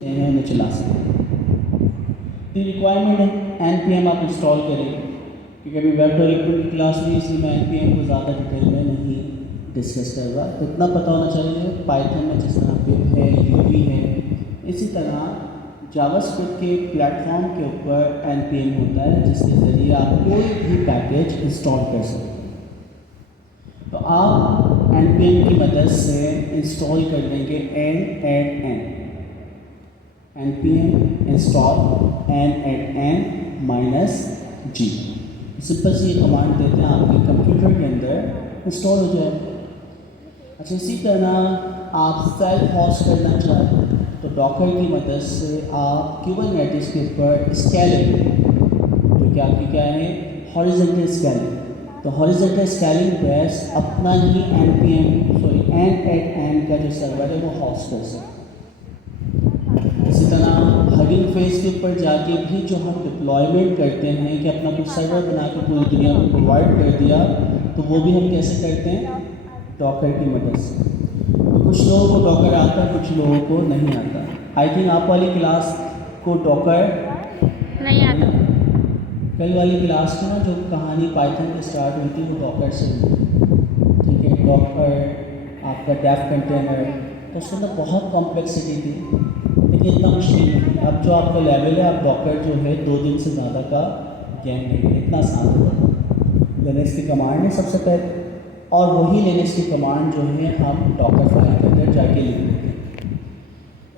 हमें चला सकते। तो रिक्वायरमेंट है NPM आप इंस्टॉल करें, क्योंकि अभी वेब डेवलपमेंट की क्लास में, इसलिए मैं NPM को ज़्यादा डिटेल में नहीं डिस्कस कर रहा। तो इतना पता होना चाहिए पाइथन में जिस तरह पिप है, यूवी है, इसी तरह जावास्क्रिप्ट के प्लेटफॉर्म के ऊपर NPM होता है, जिसके ज़रिए आप कोई भी पैकेज इंस्टॉल कर सकते हैं। तो आप NPM की मदद से इंस्टॉल कर लेंगे n npm install n-g। Simple सी कमांड देते हैं, आपके कंप्यूटर के अंदर इंस्टॉल हो जाएगा। अच्छा, इसी तरह आप सेल्फ होस्ट करना चाहें तो डॉकर की मदद से आप कुबरनेटिस के ऊपर स्केलिंग, जो कि आपकी क्या है, हॉरिजॉन्टल स्केलिंग, तो हॉरिजॉन्टल स्केलिंग बेस अपना ही n का जो सर्वर है वो होस्ट कर सकते। इसी तरह हगिंग फेस के ऊपर जाके भी जो हम डिप्लॉयमेंट करते हैं कि अपना कुछ सर्वर बना के पूरी दुनिया को प्रोवाइड कर दिया, तो वो भी हम कैसे करते हैं, डॉकर की मदद से। तो कुछ लोगों को डॉकर आता है, कुछ लोगों को नहीं आता। आई थिंक आप वाली क्लास को डॉकर नहीं आता। कल वाली क्लास में ना जो कहानी पाइथन की स्टार्ट हुई थी वो डॉकर से हुई थी, ठीक है। डॉकर आपका डेफ कंटेनर, तो उसके अंदर बहुत कॉम्प्लेक्सिटी थी, लेकिन इतना मुश्किल नहीं। अब जो आपका लेवल है, आप डॉकर जो है 2 दिन से ज़्यादा का गेम नहीं है, इतना आसान होगा। लिनक्स की कमांड है सबसे पहले, और वही लिनक्स की कमांड जो है हम डॉकर फाइल के अंदर जाके लिख देते हैं।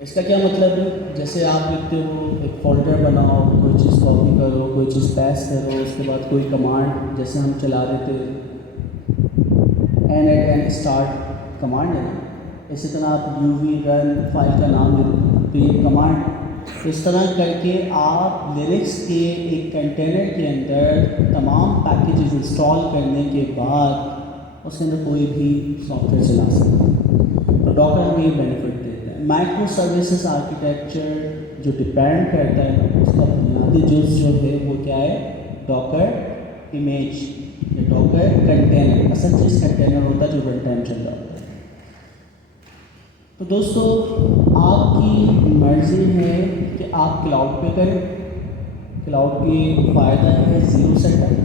इसका क्या मतलब है, जैसे आप लिखते हो एक फोल्डर बनाओ, कोई चीज़ कॉपी करो, कोई चीज़ पेस्ट करो, उसके बाद कोई कमांड जैसे हम चला देते n स्टार्ट कमांड है ना, इसी तरह आप uv रन फाइल का नाम लिख दो, तो ये कमांड इस तरह करके आप लिनक्स के एक कंटेनर के अंदर तमाम पैकेजेस इंस्टॉल करने के बाद उसके अंदर कोई भी सॉफ्टवेयर चला सकते हैं। तो डॉकर हमें ये बेनिफिट देता है। माइक्रो सर्विसेज आर्किटेक्चर जो डिपेंड करता है, उसका बुनियादी जुज़ जो है वो क्या है, डॉकर इमेज या डॉकर कंटेनर, असल चीज़ कंटेनर होता है जो रन टाइम चल रहा होता है। तो दोस्तों, आपकी मर्ज़ी है कि आप क्लाउड पे करें। क्लाउड की फ़ायदा है 0 से करें,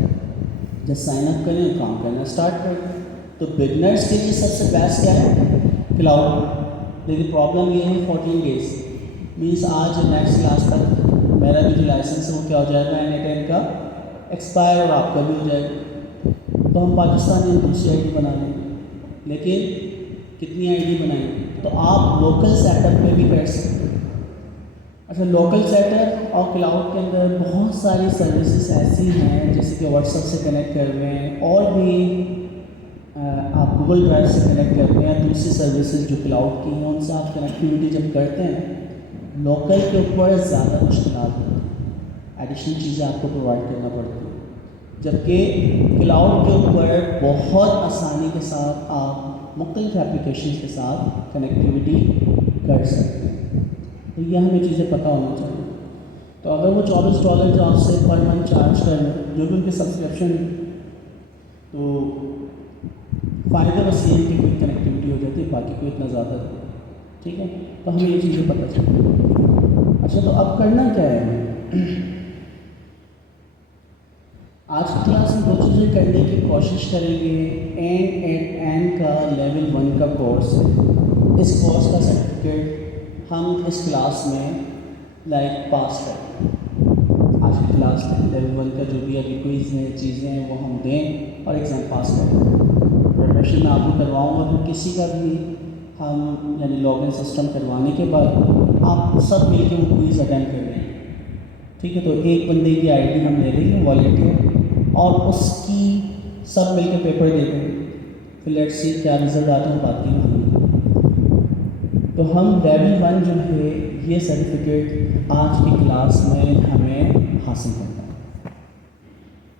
जब साइन अप करें काम करना स्टार्ट कर दें। तो बिगनर्स के लिए सबसे बेस्ट क्या है, क्लाउड। लेकिन प्रॉब्लम ये है 14 डेज़ मीन्स आज नेक्स्ट क्लास तक मेरा भी जो लाइसेंस है वो क्या हो जाएगा, n का एक्सपायर, और आपका भी हो जाएगा। तो हम पाकिस्तानी दूसरी ID बना लेंगे, लेकिन कितनी ID बनाएंगे, तो आप लोकल सेटअप पे भी कर सकते हैं। अच्छा, लोकल सेटअप और क्लाउड के अंदर बहुत सारी सर्विसेज ऐसी हैं, जैसे कि व्हाट्सएप से कनेक्ट कर रहे हैं, और भी आप गूगल ड्राइव से कनेक्ट करते हैं, दूसरी सर्विसेज जो क्लाउड की हैं उनसे आप कनेक्टिविटी जब करते हैं, लोकल के ऊपर ज़्यादा मुश्किल होती है, एडिशनल चीज़ें आपको प्रोवाइड करना पड़ती है, जबकि क्लाउड के ऊपर बहुत आसानी के साथ आप मुख्तलिफ एप्लीकेशन के साथ कनेक्टिविटी कर सकते हैं। तो ये हमें चीज़ें पता होना चाहिए। तो अगर वो $24 जो आपसे पर मंथ चार्ज कर रहे हैं, जो भी उनके सब्सक्रिप्शन, तो फ़ायदा बस ये है कि कोई कनेक्टिविटी हो जाती है, बाकी कोई इतना ज़्यादा नहीं, ठीक है। तो हमें ये चीज़ें पता चलती। अच्छा, तो अब करना क्या है, आज की क्लास में 2 चीज़ें करने की कोशिश करेंगे। n का लेवल 1 का कोर्स है, इस कोर्स का सर्टिफिकेट हम इस क्लास में पास करें। आज की क्लास में लेवल 1 का जो भी अभी क्विज़ हैं, चीज़ें हैं, वो हम दें और एग्ज़ाम पास करें। प्रिपरेशन मैं आपको करवाऊँगा, तो किसी का भी हम यानी लॉगिन सिस्टम करवाने के बाद आप सब मिल के वो क्विज़ अटेंड कर रहे हैं, ठीक है। तो एक बंदे की ID हम ले लेंगे वॉलंटियर, और उसकी सब मिलकर पेपर दे देंगे, फिर लेट्स सी क्या रिजल्ट आता है, बात की। तो हम लेवल 1 जो है ये सर्टिफिकेट आज की क्लास में हमें हासिल करना है।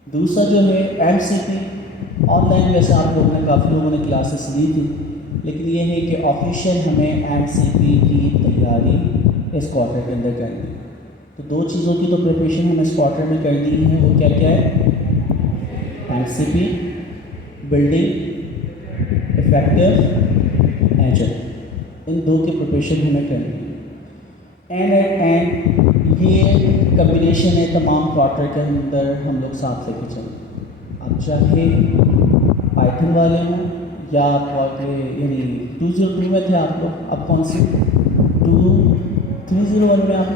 दूसरा जो है MCP ऑनलाइन, वैसे आप लोगों ने काफ़ी लोगों ने क्लासेस ली थी, लेकिन ये है कि ऑफिशियल हमें MCP की तैयारी इस क्वार्टर के अंदर करनी है। तो 2 चीज़ों की तो प्रिपरेशन हमें इस क्वार्टर में कर दी है, वो क्या क्या है, MCP, बिल्डिंग इफेक्टिव एजल, इन 2 की प्रिपरेशन हमें करनी है। एंड ये कम्बिनेशन है तमाम क्वार्टर के अंदर हम लोग साथ लेके चलें। आप चाहे पाइथन वाले हों या आप यानी 202 में थे आप लोग, अब कौन सी 301 में आप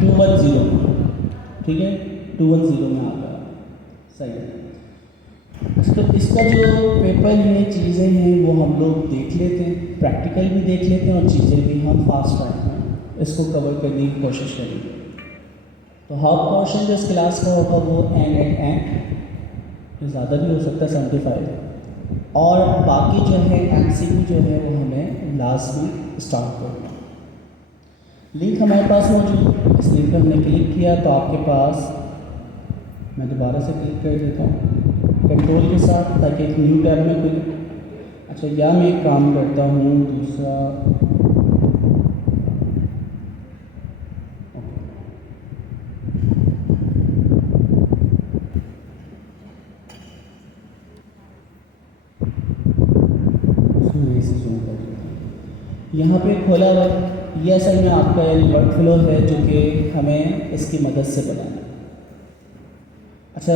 210, ठीक है 210 में आ गया, सही है। तो इसका जो पेपर है, चीज़ें हैं वो हम लोग देख लेते हैं, प्रैक्टिकल भी देख लेते हैं और चीज़ें भी हम फास्ट टाइम में इसको कवर करने की कोशिश करेंगे। तो हाफ पोर्शन जो इस क्लास का होगा वो एंड ज़्यादा भी हो सकता है 75, और बाकी जो है MCQ जो है वो हमें लास्ट में स्टार्ट करना। लिंक हमारे पास मौजूद, इस लिंक पर हमने क्लिक किया तो आपके पास, मैं दोबारा से क्लिक कर देता हूँ कंट्रोल के साथ ताकि एक न्यू टैब में खुले। अच्छा, या मैं एक काम करता हूँ दूसरा, यहाँ पे खोला हुआ ये असल में आपका वर्क फ्लो है जो कि हमें इसकी मदद से बनाना है। अच्छा,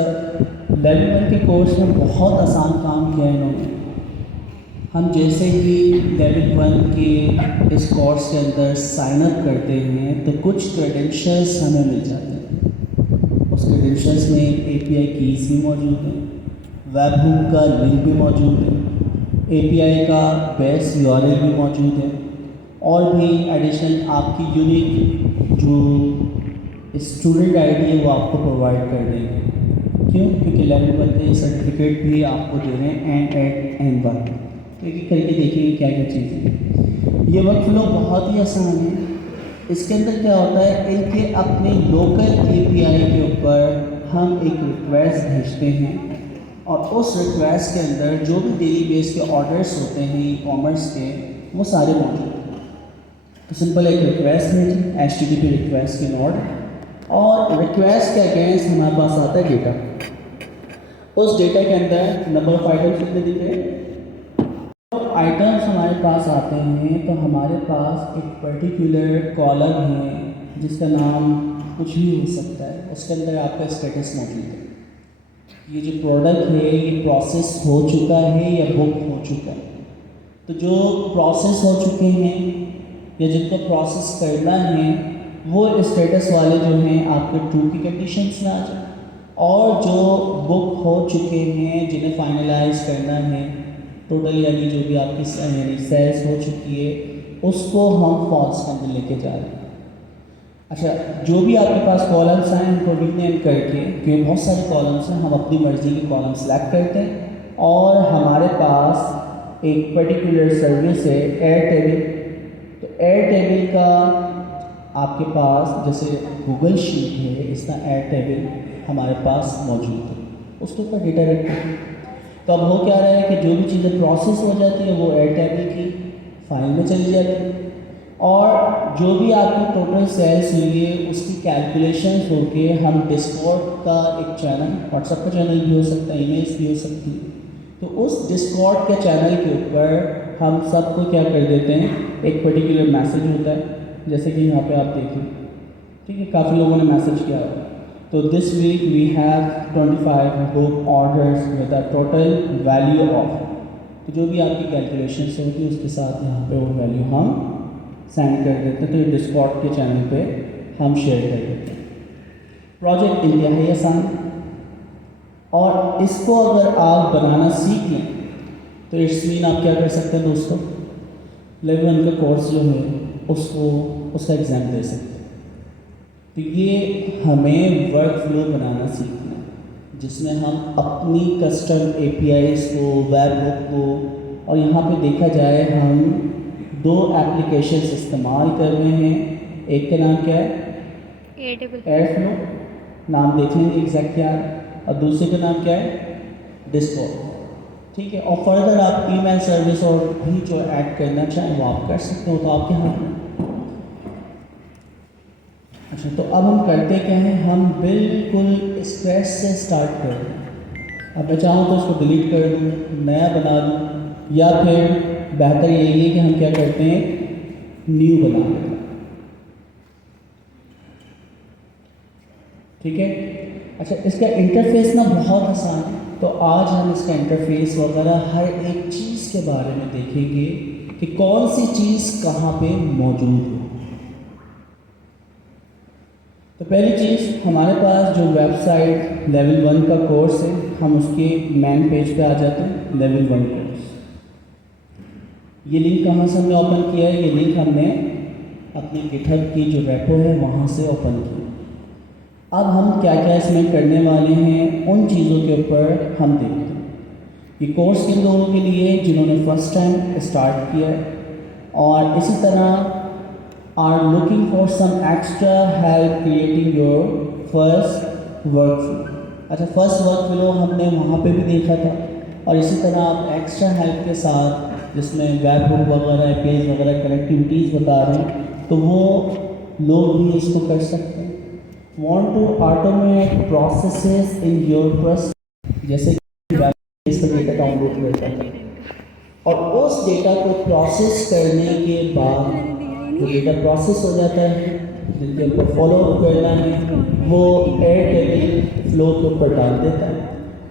लेवल 1 के कोर्स में बहुत आसान काम किया है इन्होंने। हम जैसे ही लेवल 1 के इस कोर्स के अंदर साइन अप करते हैं तो कुछ क्रेडेंशियल्स हमें मिल जाते हैं। उस क्रेडेंशियल्स में API कीज़ भी मौजूद हैं, वेबहूक का लिंक भी मौजूद है, API का बेस URL भी मौजूद है, और भी एडिशनल आपकी यूनिक जो स्टूडेंट आईडी है वो आपको प्रोवाइड कर देंगे। क्यों? क्योंकि लेवल 1 के सर्टिफिकेट भी आपको दे रहे हैं N1। तो एक करके देखिए क्या क्या चीज़ें। ये वर्क फ्लो बहुत ही आसान है। इसके अंदर क्या होता है, इनके अपने लोकल API के ऊपर हम एक रिक्वेस्ट भेजते हैं और उस रिक्वेस्ट के अंदर जो भी डेली बेस के ऑर्डर्स होते हैं ई-कॉमर्स के, वो सारे मौजूद हैं। तो सिंपल एक रिक्वेस्ट भेजी, HTTP रिक्वेस्ट के नोड, और रिक्वेस्ट के अगेंस्ट हमारे पास आता है डेटा। उस डेटा के अंदर नंबर ऑफ आइटम्स कितने दिख रहे हैं, आइटम्स हमारे पास आते हैं तो हमारे पास एक पर्टिकुलर कॉलम है जिसका नाम कुछ भी हो सकता है, उसके अंदर आपका स्टेटस मौजूद है। ये जो प्रोडक्ट है ये प्रोसेस हो चुका है या बुक हो चुका है। तो जो प्रोसेस हो चुके हैं या जिनको प्रोसेस करना है वो स्टेटस वाले जो हैं आपके ट्रू की कंडीशंस में आ जाए, और जो बुक हो चुके हैं जिन्हें फाइनलाइज करना है टोटल, यानी जो भी आपकी यानी सेल्स हो चुकी है उसको हम फॉल्स के अंदर लेके जा रहे हैं। अच्छा, जो भी आपके पास कॉलम्स हैं उनको रीनेम करके, क्योंकि बहुत सारे कॉलम्स हैं, हम अपनी मर्ज़ी के कॉलम सेलेक्ट करते हैं और हमारे पास एक पर्टिकुलर सर्विस है एयरटेबल। तो एयरटेबल का आपके पास जैसे गूगल शीट है, इसका एयरटेबल हमारे पास मौजूद है, उसके ऊपर डेटा रखते हैं। तो अब हो क्या रहा है कि जो भी चीज़ें प्रोसेस हो जाती है वो एयरटेबल की फाइल में चली जाती है, और जो भी आपकी टोटल सेल्स हुई है उसकी कैलकुलेशंस होके हम डिस्कॉर्ड का एक चैनल, व्हाट्सएप का चैनल भी हो सकता है, ईमेल्स भी हो सकती है, तो उस डिस्कॉर्ड के चैनल के ऊपर हम सबको क्या कर देते हैं, एक पर्टिकुलर मैसेज होता है, जैसे कि यहाँ पे आप देखें, ठीक है, काफ़ी लोगों ने मैसेज किया है। तो this week we have 25 book orders with a total value of, तो जो भी आपकी कैलकुलेशंस होगी उसके साथ यहाँ पे वो वैल्यू हम सेंड कर देते हैं, तो डिस्कॉर्ड के चैनल पे हम शेयर कर देते हैं। प्रोजेक्ट इंतहाई आसान, और इसको अगर आप बनाना सीख लें तो इट्स मीन आप क्या कर सकते हैं दोस्तों, लेवल 1 का कोर्स जो है उसको उसका एग्ज़ाम दे सकते हैं। तो ये हमें वर्क फ्लो बनाना सीखना है जिसमें हम अपनी कस्टम APIs को, वेब बुक को, और यहाँ पे देखा जाए हम 2 एप्लीकेशंस इस्तेमाल कर रहे हैं। एक का नाम क्या है, एयरफ्लो, नाम देख लेंगे एग्जैक्ट क्या है, और दूसरे का नाम क्या है, डिस्कॉर्ड, ठीक है। और फर्दर आप ईमेल सर्विस और भी जो ऐड करना चाहें वो आप कर सकते हो, तो आपके हाथ में। अच्छा, तो अब हम करते क्या हैं, हम बिल्कुल स्क्रैच से स्टार्ट कर रहे हैं। अब मैं चाहूँ तो उसको डिलीट कर दूँ, नया बना दूँ, या फिर बेहतर यही है कि हम क्या करते हैं, न्यू बना देता है। ठीक है। अच्छा, इसका इंटरफेस ना बहुत आसान है, तो आज हम इसका इंटरफेस वगैरह हर एक चीज़ के बारे में देखेंगे कि कौन सी चीज़ कहाँ पे मौजूद है। तो पहली चीज़, हमारे पास जो वेबसाइट लेवल 1 का कोर्स है, हम उसके मेन पेज पे आ जाते हैं। लेवल 1 कोर्स, ये लिंक कहाँ से हमने ओपन किया है? ये लिंक हमने अपनी गिटहब की जो रेपो है वहाँ से ओपन किया। अब हम क्या क्या इसमें करने वाले हैं, उन चीज़ों के ऊपर हम देखते हैं। ये कोर्स किन लोगों के लिए जिन्होंने फर्स्ट टाइम स्टार्ट किया है, और इसी तरह are looking for some extra help creating your first workflow। अच्छा, फर्स्ट वर्कफ्लो हमने वहाँ पे भी देखा था, और इसी तरह आप एक्स्ट्रा हेल्प के साथ जिसमें वेब बुक वगैरह, पेज वगैरह कनेक्टिविटीज़ बता रहे हैं, तो वो लोग भी इसको कर सकते हैं। Want to automate processes in your first, जैसे कि वेब से डेटा डाउनलोड करता है और उस डेटा को प्रोसेस करने के बाद जो डेटा प्रोसेस हो जाता है, जिनके ऊपर फॉलो अप करना है, वो एयरटेल फ्लो के ऊपर डाल देता है,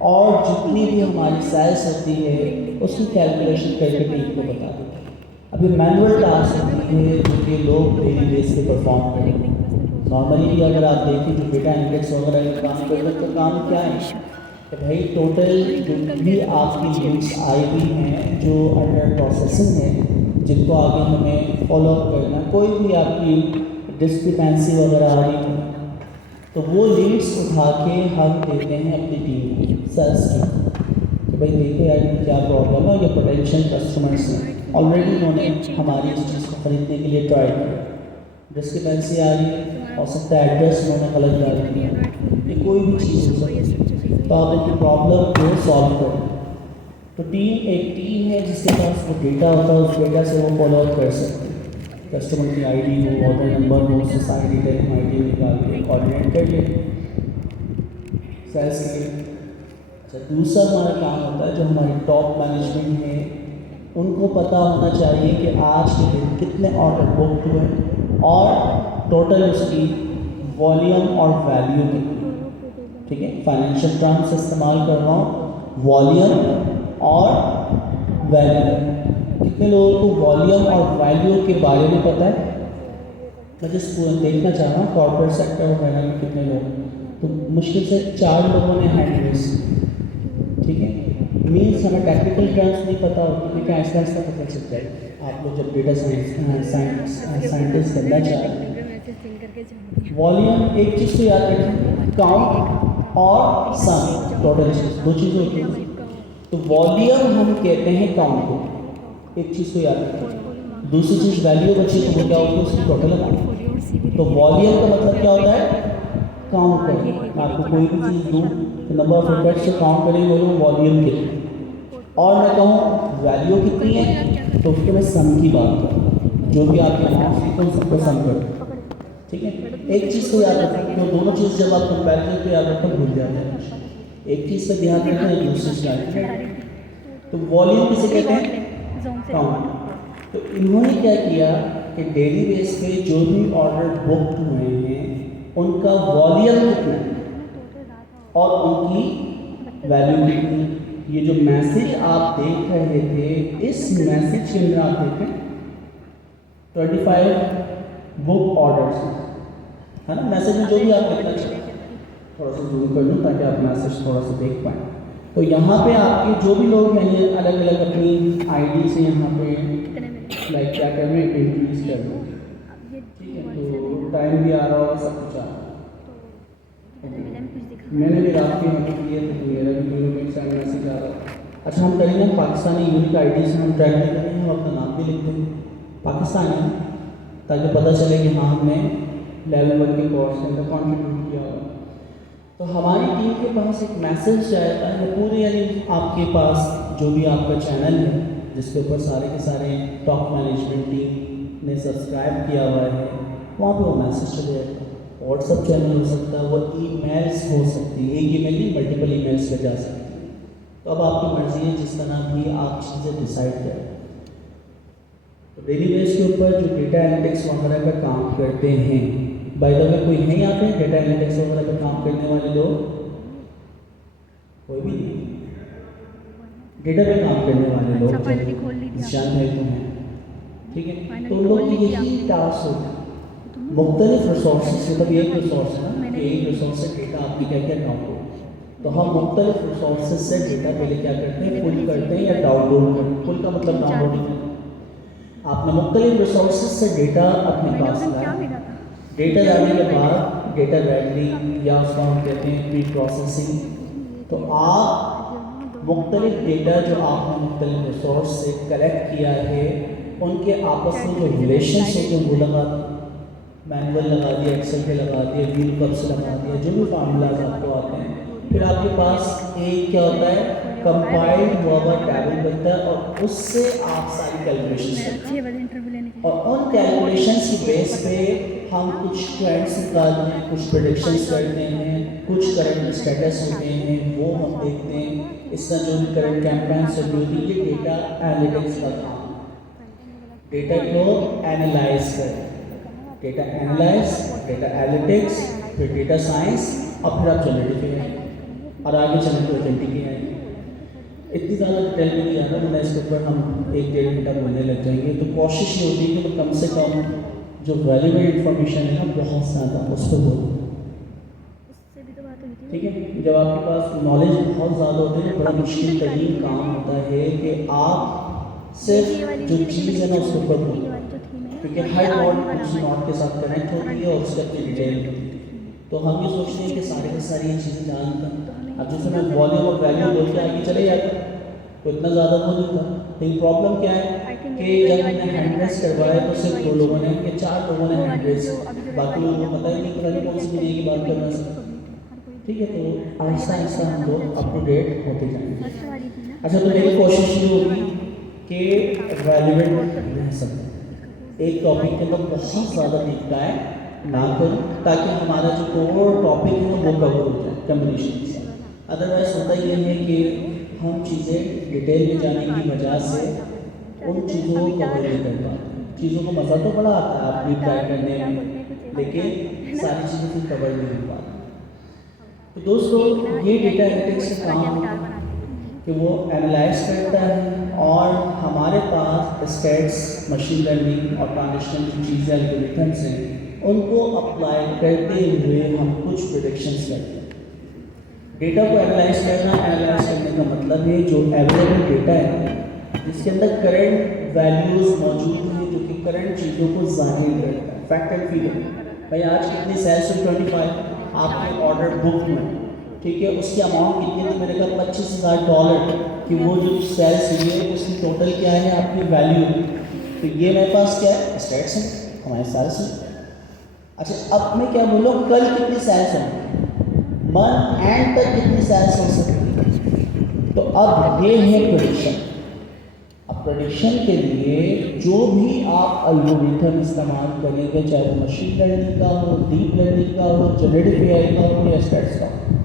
और जितनी भी हमारी साइज होती है उसकी कैलकुलेशन करके टीम को बता देता है। अभी मैनुअल टास्क होती है जो कि लोग डेली बेस पे परफॉर्म करेंगे। नॉर्मली भी अगर आप देखें जो डेटा एनालिटिक्स वगैरह का काम करते हैं, तो काम क्या है कि भाई टोटल जो भी आपकी लीड्स आई हुई हैं जो अंडर प्रोसेसिंग है, जिनको आगे हमें फॉलो अप करना, कोई भी आपकी डिस्क्रिपेंसी वगैरह आ रही है, तो वो लीड्स उठा के हम देते हैं अपनी टीम को, सेल्स टीम, कि भाई देखो यार क्या प्रॉब्लम है, ये पोटेंशियल कस्टमर्स हैं, ऑलरेडी उन्होंने हमारी इस चीज़ को खरीदने के लिए ट्राई किया, डिस्क्रिपेंसी आ रही है, हो सकता है एड्रेस उन्होंने गलत डाल दिया, ये कोई भी चीज़ हो सकती है, तो आप इनकी प्रॉब्लम को सॉल्व करें। तो टीम एक टीम है जिसके पास वो डेटा होता है, उस डेटा से वो फॉलो अप कर सकते हैं। कस्टमर की आईडी हो, ऑर्डर नंबर हो, सोसाइटी टेक आईडी निकाल के कोऑर्डिनेट कर ले सेल्स के। अच्छा, दूसरा हमारा काम होता है जो हमारी टॉप मैनेजमेंट है, उनको पता होना चाहिए कि आज के दिन कितने ऑर्डर बुक हुए और टोटल उसकी वॉल्यूम और वैल्यू कितनी। ठीक है, फाइनेंशियल टर्म्स इस्तेमाल कर रहा हूँ, वॉल्यूम और वैल्यू। कितने लोगों को वॉल्यूम और वैल्यू के बारे में पता है? मैं जिस देखना चाह रहा हूँ कॉर्पोरेट सेक्टर वगैरह में कितने लोग, तो मुश्किल से 4 लोगों ने हैंड रेस। ठीक है, मीन्स हमें टेक्निकल टर्म्स नहीं पता होती, लेकिन ऐसा ऐसा पता चल जाएगा। आप लोग जब डेटा साइंटिस्ट करना चाह रहे हैं, वॉल्यूम एक चीज़ तो याद रखें, काउंट और सम, टोटल चीज़, दो चीज़ें होती हैं। तो वॉल्यूम हम कहते हैं काउंट को, एक चीज़ को याद रखें। दूसरी चीज़ वैल्यू बची, तो वो क्या होगी? उसकी टोटल अमाउंट। तो वॉल्यूम का मतलब क्या होता है? काउंट करें। मैं आपको कोई भी चीज़ दूँ तो नंबर ऑफ रिकॉर्ड से काउंट करें, बोलूँ वॉल्यूम कितना, और मैं कहूँ वैल्यू कितनी है, तो उसके मैं सम की बात करूँ, जो भी आपके अमाउंट सीखो सबको सम करो। ठीक है, एक चीज़ को याद रखें, तो दोनों चीज़ जब आप कंपेरिजन पे याद रखें भूल जाते हैं, एक चीज़ पर ध्यान रखें, एक दूसरी से याद रखें। तो वॉल्यूम किसे कहते हैं? काउंट। तो इन्होंने क्या किया कि डेली बेस पे जो भी ऑर्डर बुक हुए हैं उनका वॉल्यूम कितना और उनकी वैल्यू कितनी। ये जो मैसेज आप देख रहे थे, इस मैसेज के अंदर आप देखें 25 बुक ऑर्डर्स है ना। मैसेज में जो भी आप देखना चाहिए, थोड़ा सा जूम कर लूँ ताकि आप मैसेज थोड़ा सा देख पाएँ। तो यहाँ पे आपके जो भी लोग हैं ये अलग अलग अपनी आईडी से यहाँ पे लाइक क्या कर रहे हैं, इंक्रीज कर रहे हैं। ठीक है, तो टाइम भी आ रहा होगा, सब कुछ आ रहा है। मैंने भी रात के यहाँ किए थे, तो मेरा भी कोई मैसेज आ रहा है। अच्छा, हम करेंगे पाकिस्तानी यूनिक आईडी से हम ट्रैक नहीं करेंगे, हम अपना नाम भी लिख देंगे पाकिस्तानी, ताकि पता चले कि हाँ हमने लेवल 1 के कोर्स के अंदर कॉन्ट्रीब्यूट किया होगा। तो हमारी टीम के पास एक मैसेज जाएगा, वो पूरे यानी आपके पास जो भी आपका चैनल है जिसके ऊपर सारे के सारे टॉप मैनेजमेंट टीम ने सब्सक्राइब किया हुआ है, वहाँ पे वो मैसेज चले जाएगा। व्हाट्सअप चैनल हो सकता है, वो ईमेल्स हो सकती है, एक ईमेल नहीं मल्टीपल ईमेल्स पे जा सकती है। तो अब आपकी मर्जी है जिस तरह भी आप चीज़ें डिसाइड करें। तो डेली बेस के ऊपर जो डेटा एनालिटिक्स वगैरह का काम करते हैं, बाय द वे कोई है यहाँ पे डेटा एनालिटिक्स वगैरह का काम करने वाले लोग? कोई भी नहीं। डेटा पे काम करने वाले लोग निशान है तो हैं, ठीक है। तो उन लोग की यही टास्क होता है, मुख्तलिफ रिसोर्सेज, मतलब एक रिसोर्स है ना, एक रिसोर्स से डेटा आपकी क्या क्या डाउनलोड, तो हम मुख्तलिफ रिसोर्सेज से डेटा पहले क्या करते हैं, पुल करते हैं या डाउनलोड करते हैं। पुल का मतलब डाउनलोड करते हैं। आपने मुख्तलिफ रिसोर्सेज से डेटा अपने पास लाया, डेटा लाने के बाद डेटा रेंडरिंग या उसको हम कहते हैं प्री प्रोसेसिंग, तो आप मुख्तलिफ डेटा जो आपने मुख्तलिफ रिसोर्स से कलेक्ट किया है उनके आपस में जो रिलेशंस होते हैं वो लगा, मैनुअल लगा दिया, एक्सेल पे लगा दिया, वी लुकअप से लगा दिया, जो भी फार्मूलाज आपको आते हैं। फिर आपके पास एक क्या होता है, कंपाइल्ड हुआ हुआ टेबल बनता है और उससे आप सारी कैलकुलेशंस करते हैं और उन कैलकुलेशंस की बेस पे हम कुछ ट्रेंड्स निकालते हैं, कुछ प्रेडिक्शंस करते हैं, कुछ करंट स्टेटस होते हैं वो हम देखते हैं। इसका जो भी करंट कैंपेन चल रही होती है, ये डेटा एनालिटिक्स का काम, डेटा को एनालाइज करें, डेटा एनालाइज, डेटा एनालिटिक्स, फिर डेटा साइंस और फिर आप जनरेटिव और आगे चलने तो एजेंटिक ही आएगी। इतनी ज़्यादा डिटेल में नहीं आता, वरना इसके ऊपर हम 1-1.5 घंटा बोलने लग जाएंगे। तो कोशिश ये होती है कि कम से कम जो वैल्यूएबल इन्फॉर्मेशन है ना बहुत ज़्यादा उस पर बोलो, ठीक है। जब आपके पास नॉलेज बहुत ज़्यादा होती है तो बड़ा मुश्किल तरीन काम होता है कि आप सिर्फ जो चीज़ है ना उसके ऊपर बोलो, क्योंकि हर नॉट दूसरी नॉट के साथ कनेक्ट होती है और उसके अपनी डिटेल होती है। तो हम ये सोचते हैं कि सारी की सारी ये चीज़ें जानकर अब जैसे मैं वॉल्यूम और वैल्यू बोल के आगे चले जाते तो इतना ज़्यादा हो नहीं था। लेकिन प्रॉब्लम क्या है कि जब हमने हैंड रेस करवाया तो सिर्फ 2 लोगों ने या 4 लोगों ने हैंड रेस, बाकी लोगों को पता ही नहीं कि कौन सी दुनिया की बात करना है, ठीक है। तो आहिस्ता आहिस्ता हम लोग अप टू डेट होते जाएंगे। अच्छा, तो मेरी कोशिश ये होगी कि रेलिवेंट रह सके, एक टॉपिक के अंदर बहुत ज़्यादा दिखता है ना करूँ, ताकि हमारा जो कोर टॉपिक है वो कवर हो जाए कम्बिनेशन के साथ। अदरवाइज होता ये है कि हम चीज़ें डिटेल में जाने की वजह से उन चीज़ों को कवर नहीं कर पाते। चीज़ों को मज़ा तो बड़ा आता है आप डीप डाइव करने में, लेकिन सारी चीज़ें फिर कवर नहीं हो पाती। तो दोस्तों ये डेटा एनालिटिक्स का काम कि वो एनालाइज करता है और हमारे पास स्टेट्स, मशीन लर्निंग और ट्रांजिशनल जो चीज़ें एल्गोरिथम्स हैं उनको अप्लाई करते हुए हम कुछ प्रेडिक्शंस करते हैं। डेटा को एनालाइज करने का मतलब है जो अवेलेबल डेटा है जिसके अंदर करंट वैल्यूज़ मौजूद हैं, जो कि करंट चीज़ों को जाहिर करता है, फैक्ट एंड फिगर। भाई आज कितनी सेल्स हुई 25 आपके ऑर्डर बुक में, ठीक है, उसकी अमाउंट कितनी थी, मैंने कहा $25,000 कि वो जो सेल्स हुई है उसकी टोटल क्या है आपकी वैल्यू। तो ये मेरे पास क्या है, स्टेट्स हैं हमारे सारे से। अच्छा, अब मैं क्या बोलूँ, कल कितनी सेल्स होंगी, मंथ एंड तक कितनी सेल्स हो सकती। तो अब ये है प्रेडिक्शन। अब प्रेडिक्शन के लिए जो भी आप एल्गोरिथम इस्तेमाल करेंगे, चाहे वो मशीन लर्निंग का हो, डीप लर्निंग का हो, जनरेटिव एआई का हो या स्टेट्स का हो,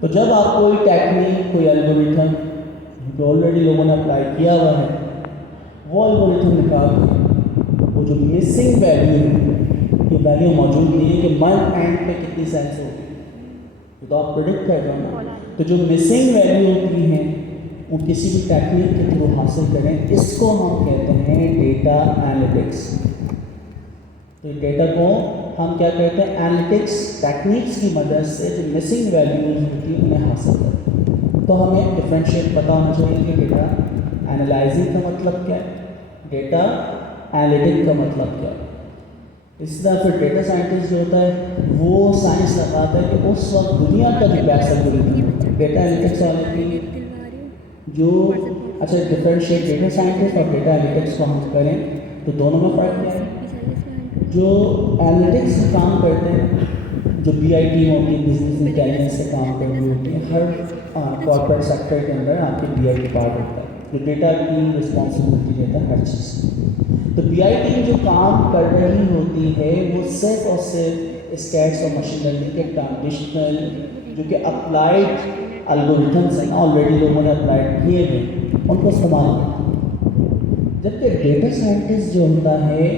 तो जब आप कोई टेक्निक, कोई एल्गोरिथम जो ऑलरेडी लोगों ने अप्लाई किया हुआ है वो एल्गोरिथम निकाल के वो जो मिसिंग वैल्यू है, ये वैल्यू मौजूद नहीं है कि मंथ एंड पे कितनी सेल्स होगी, तो आप प्रेडिक्ट कर रहे हो ना। तो जो मिसिंग वैल्यू होती हैं वो किसी भी टेक्निक के थ्रू हासिल करें, इसको हम कहते हैं डेटा एनालिटिक्स। तो डेटा को हम क्या कहते हैं, एनालिटिक्स टेक्निक्स की मदद से जो मिसिंग वैल्यूज होती है उन्हें हासिल करते हैं। तो हमें डिफरेंशिएट पता होना चाहिए कि डेटा एनालाइजिंग का मतलब क्या है, डेटा एनालिटिक का मतलब क्या है। इस तरह फिर डेटा साइंटिस्ट जो होता है वो साइंस लगाता है कि उस वक्त दुनिया का जो बेस्ट एल्गोरिथम डेटा एनालिटिक्स वाले की जो, अच्छा डिफरेंशिएट डेटा साइंटिस्ट और डेटा एनालिटिक्स को हम करें तो दोनों में फ़र्क क्या है। जो एनालिटिक्स से काम करते हैं, जो BI टीम होती है, बिजनेस इंटेलिजेंस से काम कर रही होती है, हर कॉर्पोरेट सेक्टर के अंदर आपके BI के पार्ट होता है जो डेटा की रिस्पॉन्सिबिलिटी देता है हर चीज़। तो BI टीम जो काम कर रही होती है वो सिर्फ और सिर्फ स्टैट्स और मशीन लर्निंग के ट्रांजिशनल जो कि अप्लाइड एल्गोरिथम्स हैं ऑलरेडी लोगों ने अप्लाइड किए हैं उनको इस्तेमाल करते हैं। जबकि डेटा साइंटिस्ट जो होता है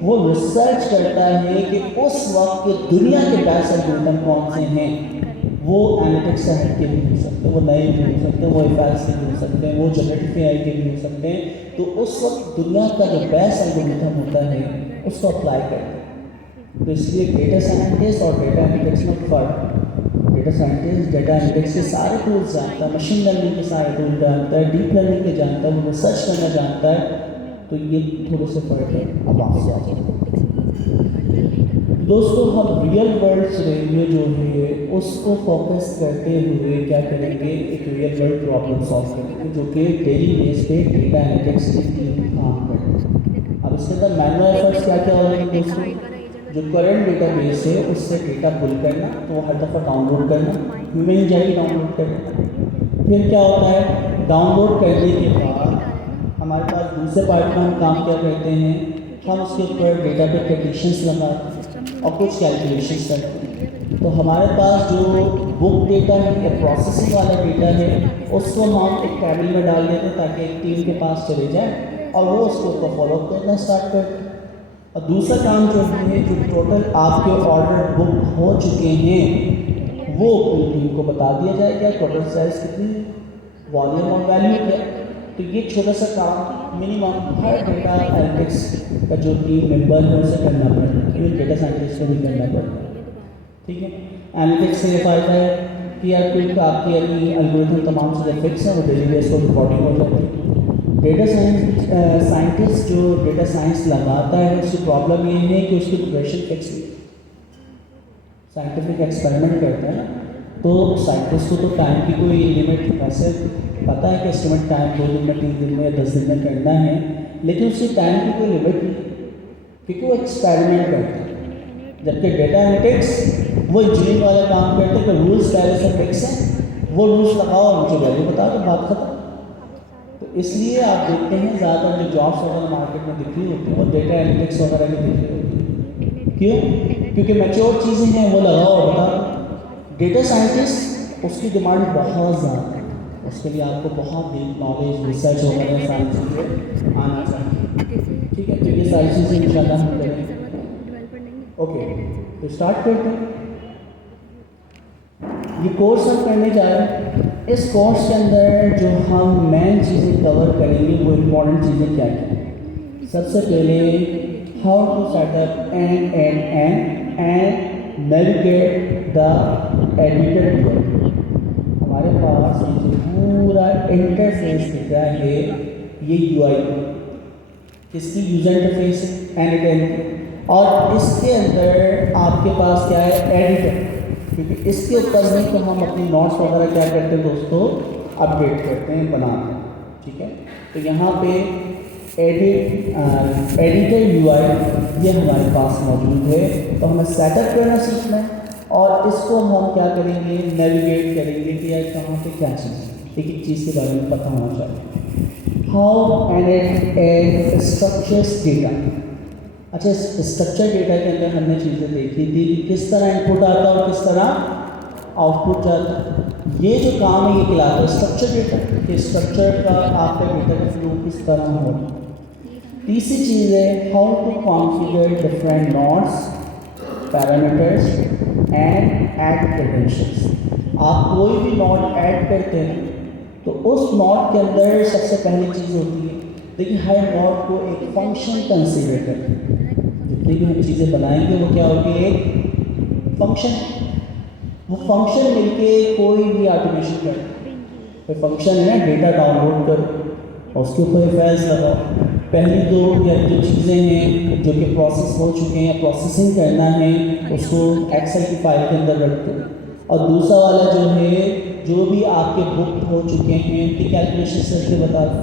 वो रिसर्च करता है कि उस वक्त के दुनिया के बेस्ट एल्गोरिथम कौन से हैं। वो एनालिटिक्स से हट के भी हो सकते हैं, वो नए भी हो सकते हैं, वो एफआईआर से भी हो सकते हैं, वो जनरेटिव एआई के भी हो सकते हैं। तो उस वक्त दुनिया का जो बेस्ट एल्गोरिथम होता है उसको अप्लाई करते हैं। तो इसलिए डेटा साइंटिस्ट और डेटा एनालिटिक्स में फ़र्क। डेटा साइंटिस्ट डेटा एनालिटिक्स के सारे टूल्स जानता है, मशीन लर्निंग के सारे टूल जानता है, डीप लर्निंग के जानता है, वो रिसर्च करना जानता है। तो ये थोड़े से फ़र्क है। अब आपसे आते दोस्तों, हम रियल वर्ल्ड सिनेरियो जो है उसको फोकस करते हुए क्या करेंगे, एक रियल वर्ल्ड प्रॉब्लम सॉल्व करेंगे जो कि डेली बेस पे डेटा एनालिटिक्स की टीम काम करती है। अब इसके अंदर मैनुअल एफर्ट्स क्या क्या हो रहे हैं दोस्तों, जो करंट डेटा बेस है उससे डेटा पुल करना, तो वो हर दफ़ा डाउनलोड करना, मिल जाएगी डाउनलोड करना। फिर क्या होता है, डाउनलोड करने के बाद हमारे पास दूसरे पार्ट में हम काम क्या करते हैं, हम उसके ऊपर डेटा पे कंडीशंस लगाते हैं और कुछ कैलकुलेशंस करते हैं। तो हमारे पास जो बुक डेटा है या प्रोसेसिंग वाला डेटा है उसको हम एक टेबल में डाल देते हैं ताकि एक टीम के पास चले जाए और वो उसके ऊपर फॉलो करना स्टार्ट करते हैं। और दूसरा काम जो है, जो टोटल आपके ऑर्डर बुक हो चुके हैं वो पूरी टीम को बता दिया जाएगा, टोटल साइज कितनी, वॉल्यूम और वैल्यू क्या। तो ये छोटा सा काम मिनिमम हर डेटा एनालिटिक्स का जो टीम मेंबर है उसे करना पड़ता है, इवन डेटा साइंटिस्ट को भी करना पड़ता है। ठीक है, एनालिटिक्स से ये फ़ायदा है कि यार कोई आपकी एल्गोरिथम तमाम चीज़ें फिक्स हैं, वो डेली बेस पर रिकॉर्डिंग हो जाती है। डेटा साइंटिस्ट जो डेटा साइंस लगाता है उसकी प्रॉब्लम ये है कि उसकी ड्यूरेशन फिक्स नहीं। साइंटिफिक एक्सपेरिमेंट करते हैं ना, तो साइंटिस्ट को तो टाइम की कोई लिमिट वैसे पता है कि एस्टिमेट टाइम 2 दिन में, 3 दिन में या 10 दिन में करना है, लेकिन उसकी टाइम की कोई लिमिट नहीं क्योंकि वो एक्सपेरिमेंट करते हैं। जबकि डेटा एनालिटिक्स वो इंजीनियरिंग वाला काम करते हैं कि रूल्स पहले से फिक्स हैं, वो रूल्स लगाओ और मुझे वैल्यू बता दो, बात खत्म। तो इसलिए आप देखते हैं ज़्यादातर जो जॉब्स वगैरह मार्केट में दिख रही होती हैं वो डेटा एनालिटिक्स वगैरह की दिख रही होती है। क्यों? क्योंकि मैच्योर चीज़ें हैं, वो लगाओ और बता दो। डेटा साइंटिस्ट उसकी डिमांड बहुत ज़्यादा है, उसके लिए आपको बहुत डीप नॉलेज, रिसर्च वगैरह सारी चीज़ें आना चाहिए। ठीक है, तो ये सारी चीज़ें इंशाल्लाह हम करेंगे। ओके, तो स्टार्ट करते हैं। ये कोर्स हम करने जा रहे हैं। इस कोर्स के अंदर जो हम मेन चीज़ें कवर करेंगे वो इम्पॉर्टेंट चीज़ें क्या हैं। सबसे पहले how to setup and navigate the editor tool. हमारे पास ये पूरा इंटरफेस दिख रहा है, ये यूआई इसकी यूजर इंटरफेस है एडिटर, और इसके अंदर आपके पास क्या है, एडिटर। क्योंकि इसके ऊपर में तो हम अपनी नोट्स वगैरह क्या करते हैं दोस्तों, अपडेट करते हैं, बनाते हैं। ठीक है, तो यहाँ पे एडिटर यूआई ये हमारे पास मौजूद है। तो हमें सेटअप करना सीखना है और इसको हम क्या करेंगे, नेविगेट करेंगे कि यार कहाँ पे क्या चीज़ है, एक एक चीज़ के बारे में पता होना चाहिए। How and structures data. अच्छा, स्ट्रक्चर डेटा के अंदर हमने चीज़ें देखी थी कि किस तरह इनपुट आता है और किस तरह आउटपुट जाता है। ये जो काम है ये कहलाता है स्ट्रक्चर डेटा, कि स्ट्रक्चर का आपका डेटा का फ्लो किस तरह हो। तीसरी चीज़ है how to configure different nodes, parameters and add credentials. आप कोई भी नोड ऐड करते हैं तो उस नोड के अंदर सबसे पहली चीज़ होती है, देखिए हर नोड को एक फंक्शन कंसीडर करते हैं। जितनी भी हम चीज़ें बनाएंगे वो क्या होगी, एक फंक्शन। वो फंक्शन मिलके कोई भी ऑटोमेशन करे। कोई फंक्शन है ना, डेटा डाउनलोड करो और उसके ऊपर फाइल्स लगाओ। पहली दो या जो चीज़ें हैं जो कि प्रोसेस हो चुके हैं, प्रोसेसिंग करना है, उसको एक्सेल की फाइल के अंदर रख दो। और दूसरा वाला जो है, जो भी आपके बुक हो चुके हैं उनकी कैलकुलेशन करके बता दो।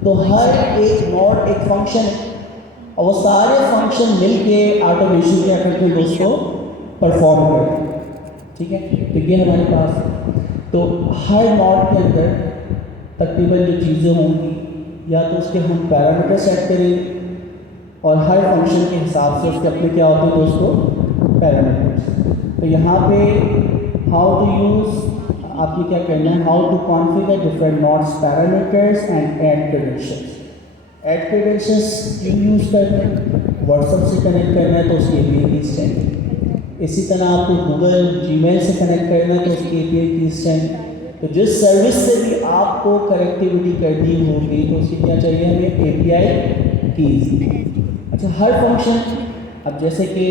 तो हर एक नोड एक फंक्शन है और वो सारे फंक्शन मिलके ऑटोमेशन क्या करते हैं दोस्तों, परफॉर्म करते हैं। ठीक है, तो ये हमारे पास। तो हर नोड के अंदर तकरीबन जो चीज़ें होंगी या तो उसके हम पैरामीटर सेट करेंगे और हर फंक्शन के हिसाब से उसके अपने क्या होते हैं दोस्तों, पैरामीटर्स। तो यहाँ पे हाउ टू यूज़, आपने क्या करना है, how to configure different nodes, parameters and add credentials. Add credentials क्यों यूज़ करना है, व्हाट्सएप से कनेक्ट करना है तो उसकी API कीज़ चाहिए। इसी तरह आपको गूगल जीमेल से कनेक्ट करना है तो उसकी API कीज़ चाहिए। तो जिस सर्विस से भी आपको कनेक्टिविटी करनी होगी तो उसकी क्या चाहिए हमें, API कीज़। अच्छा, हर फंक्शन, अब जैसे कि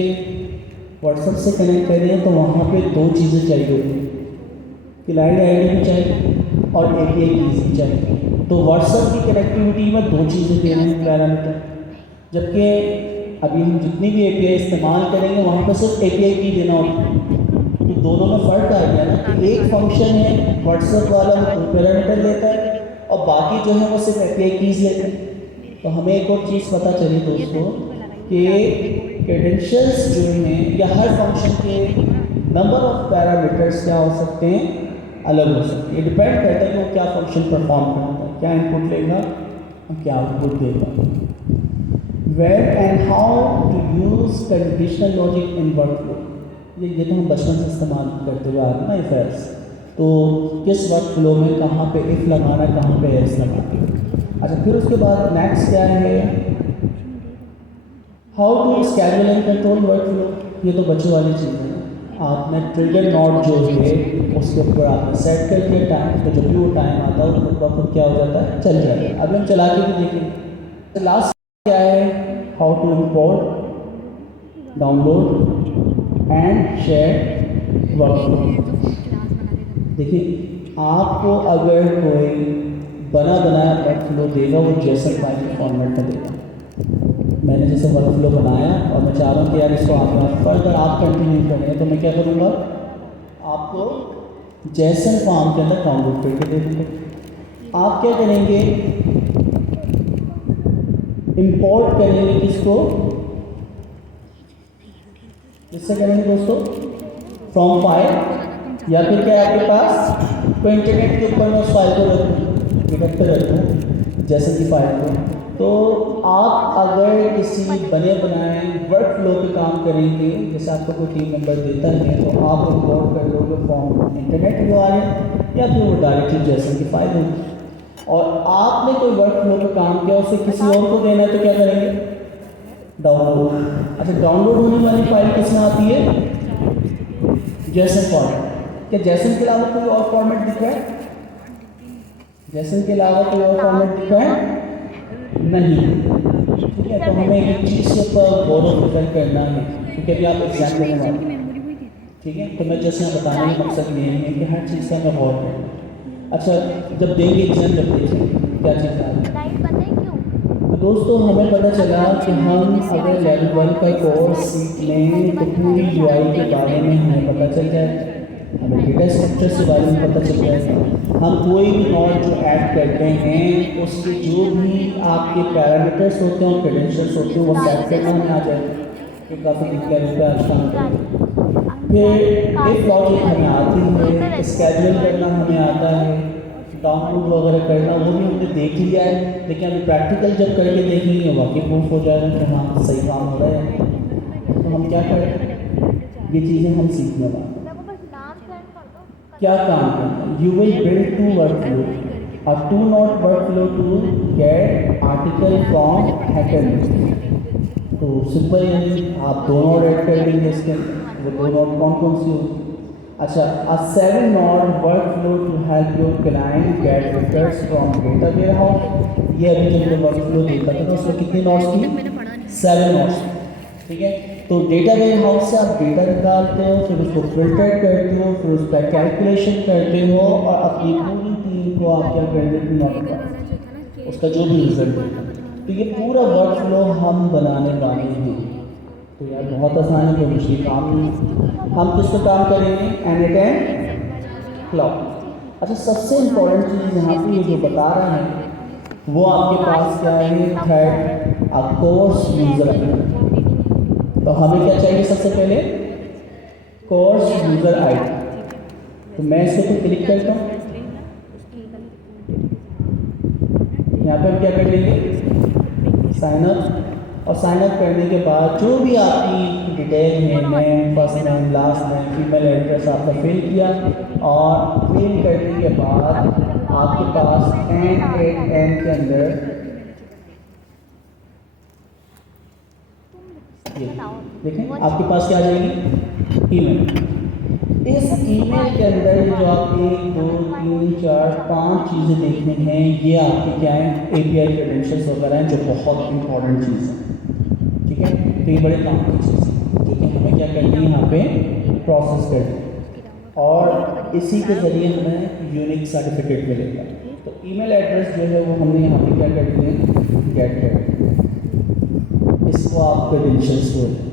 व्हाट्सएप से कनेक्ट कर रहे हैं तो वहाँ पे दो चीज़ें चाहिए होगी, क्लाइंट आईडी भी चाहिए और API कीज़ भी चाहिए। तो व्हाट्सएप की कनेक्टिविटी में दो चीज़ें देने हैं पैरामीटर, जबकि अभी हम जितनी भी API इस्तेमाल करेंगे वहाँ पर सिर्फ API की देना होगा। तो दोनों में फ़र्क आ गया ना कि एक फंक्शन है व्हाट्सएप वाला वो पैरामीटर लेता है और बाकी जो है वो सिर्फ API कीज़ लेते हैं। तो हमें एक और चीज़ पता चली दोस्तों कि क्रेडेंशियल्स जो हैं या हर फंक्शन के नंबर ऑफ पैरामीटर्स क्या हो सकते हैं, अलग हो सकते हैं। ये डिपेंड करता है कि वो क्या फंक्शन परफॉर्म करता है, क्या इनपुट लेगा और क्या आउटपुट देगा। Where and how to use conditional logic in workflow, ये तो हम बचपन से इस्तेमाल करते हुए आ रहे हैं ना, इफ एल्स। तो किस वर्कफ्लो में कहाँ पे इफ लगाना है, कहाँ पे एल्स लगाना है। अच्छा, फिर उसके बाद नेक्स्ट क्या है, how to schedule and control workflow. ये तो बच्चों वाली चीज़ है, आपने ट्रिगर नोट जो है उसके ऊपर आपने सेट कर दिया टाइम, तो जब भी वो टाइम आता है उसके बाद क्या हो जाता है, चल जाता है। अब हम चला के भी देखेंगे। तो लास्ट क्या है, how to import, download and share workflow. देखिए, आपको अगर कोई बना बनाया वर्कफ्लो देगा वो जेसन फाइल के फॉर्मेट में देगा। मैंने जैसे वर्कफ्लो बनाया और मैं चाह रहा हूँ कि यार इसको आप फर्दर आप कंटिन्यू करें, तो मैं क्या करूँगा, आपको जेसन फॉर्म के अंदर डाउनलोड करके दे दूँगा। आप क्या करेंगे, इंपोर्ट करेंगे किसको, किससे करेंगे दोस्तों, फ्रॉम फाइल, या फिर क्या आपके पास कोई इंटरनेट के ऊपर मैं उस फाइल को रखूँ, रख कर रखूँ जैसे कि फाइल को। तो आप अगर किसी बने बनाए वर्कफ्लो पे काम करेंगे, जैसे आपको कोई टीम मेंबर देता है तो आप इंपोर्ट कर लोगे फ्रॉम इंटरनेट URL या फिर वो डायरेक्टली जैसे की फाइल होगी। और आपने कोई वर्कफ्लो पे काम किया उसे किसी और को देना है तो क्या करेंगे, डाउनलोड। अच्छा, डाउनलोड होने वाली फाइल किसमें आती है, जेसन फॉर्मेट। क्या जेसन के अलावा कोई और फॉर्मेट दिख रहा है, जेसन के अलावा कोई और फॉर्मेट दिख रहा है, नहीं। ठीक है, तो हमें एक चीज़ के ऊपर गौर व फिक्र करना है, क्योंकि अभी आप एग्जाम देने वाले हैं। ठीक है, तो मैं जैसे बताने का मकसद ये है कि हर चीज़ का हमें गौर करना। अच्छा, जब देंगे एग्जाम, जब देखें क्या चीज़ आ रही है। तो दोस्तों हमें पता चला कि हम अगर लेवल 1 का कोर्स सीख लें तो पूरी UI के बारे में हमें पता चल जाए, हमें डेटा स्ट्रक्चर के बारे में पता चल जाएगा। हम कोई भी नोड जो ऐड करते हैं उसके जो भी आपके पैरामीटर्स होते हैं और क्रेडेंशियल्स होते हैं वो सेट करना हमें आ जाएगा, ये काफ़ी लेवल पे आज काम करें। फिर एक लॉजिक हमें आती है, स्केड्यूल करना हमें आता है, डाउनलोड वगैरह करना वो भी हमने देख लिया है, लेकिन अभी प्रैक्टिकल जब करके देखेंगे वाकई प्रूफ हो जाएगा कि हाँ सही काम हो रहा है। तो हम क्या करें, ये चीज़ें हम सीखने वाले क्या काम करना, you will build two workflow, a two node workflow to get article from hacker list। तो सिंपल यानी आप दो नोड ऐड कर देंगे इसके, वो दो नोड कौन कौन सी होगी। अच्छा, a 7 node workflow to help your client get records from data warehouse। ये अभी जब वर्कफ्लो देखा था तो उसमें कितनी नोड्स थी, 7 नोड्स। ठीक है, तो डेटा वेयर हाउस से आप डेटा निकालते हो, फिर उसको फिल्टर करते हो, फिर उस पर कैलकुलेशन करते हो और अपनी पूरी टीम को आप क्या कर देते हो, उसका जो भी रिजल्ट है। तो ये पूरा वर्कफ्लो हम बनाने वाले हैं। तो यार बहुत आसान है, कोई मुश्किल काम नहीं। हम किस पर काम करेंगे, N8N क्लाउड। अच्छा, सबसे इम्पोर्टेंट चीज़ यहाँ पे ये जो बता रहा है वो आपके पास क्या है, थर्ड अ कोर्स यूजर। तो हमें क्या चाहिए, सबसे पहले कोर्स यूजर आईडी। तो मैं इस पर क्लिक करता हूँ, यहाँ पर क्या कर लेंगे, साइन अप। और साइन अप करने के बाद जो भी आपकी डिटेल है, name, first name, last name, female address आपका फिल किया, और फिल करने के बाद आपके पास N8N के अंदर ये देखें आपके पास क्या आ जाएगी, ईमेल। इस ईमेल के अंदर जो आप 1 2 3 4 5 चीज़ें देखने हैं, ये आपकी क्या है, API क्रेडेंशियल्स वगैरह हैं, जो बहुत इंपॉर्टेंट चीज़ है। ठीक है, तो ये बड़े काम की चीज़ है जो कि हमें क्या करनी है, यहाँ पे प्रोसेस करनी है, और इसी के ज़रिए हमें यूनिक सर्टिफिकेट मिलेगा। तो ईमेल एड्रेस जो है वो हमने यहाँ पे क्या कर दिया, गेट कर दिया, इसको आप क्रेडेंशियल्स बोलते हैं।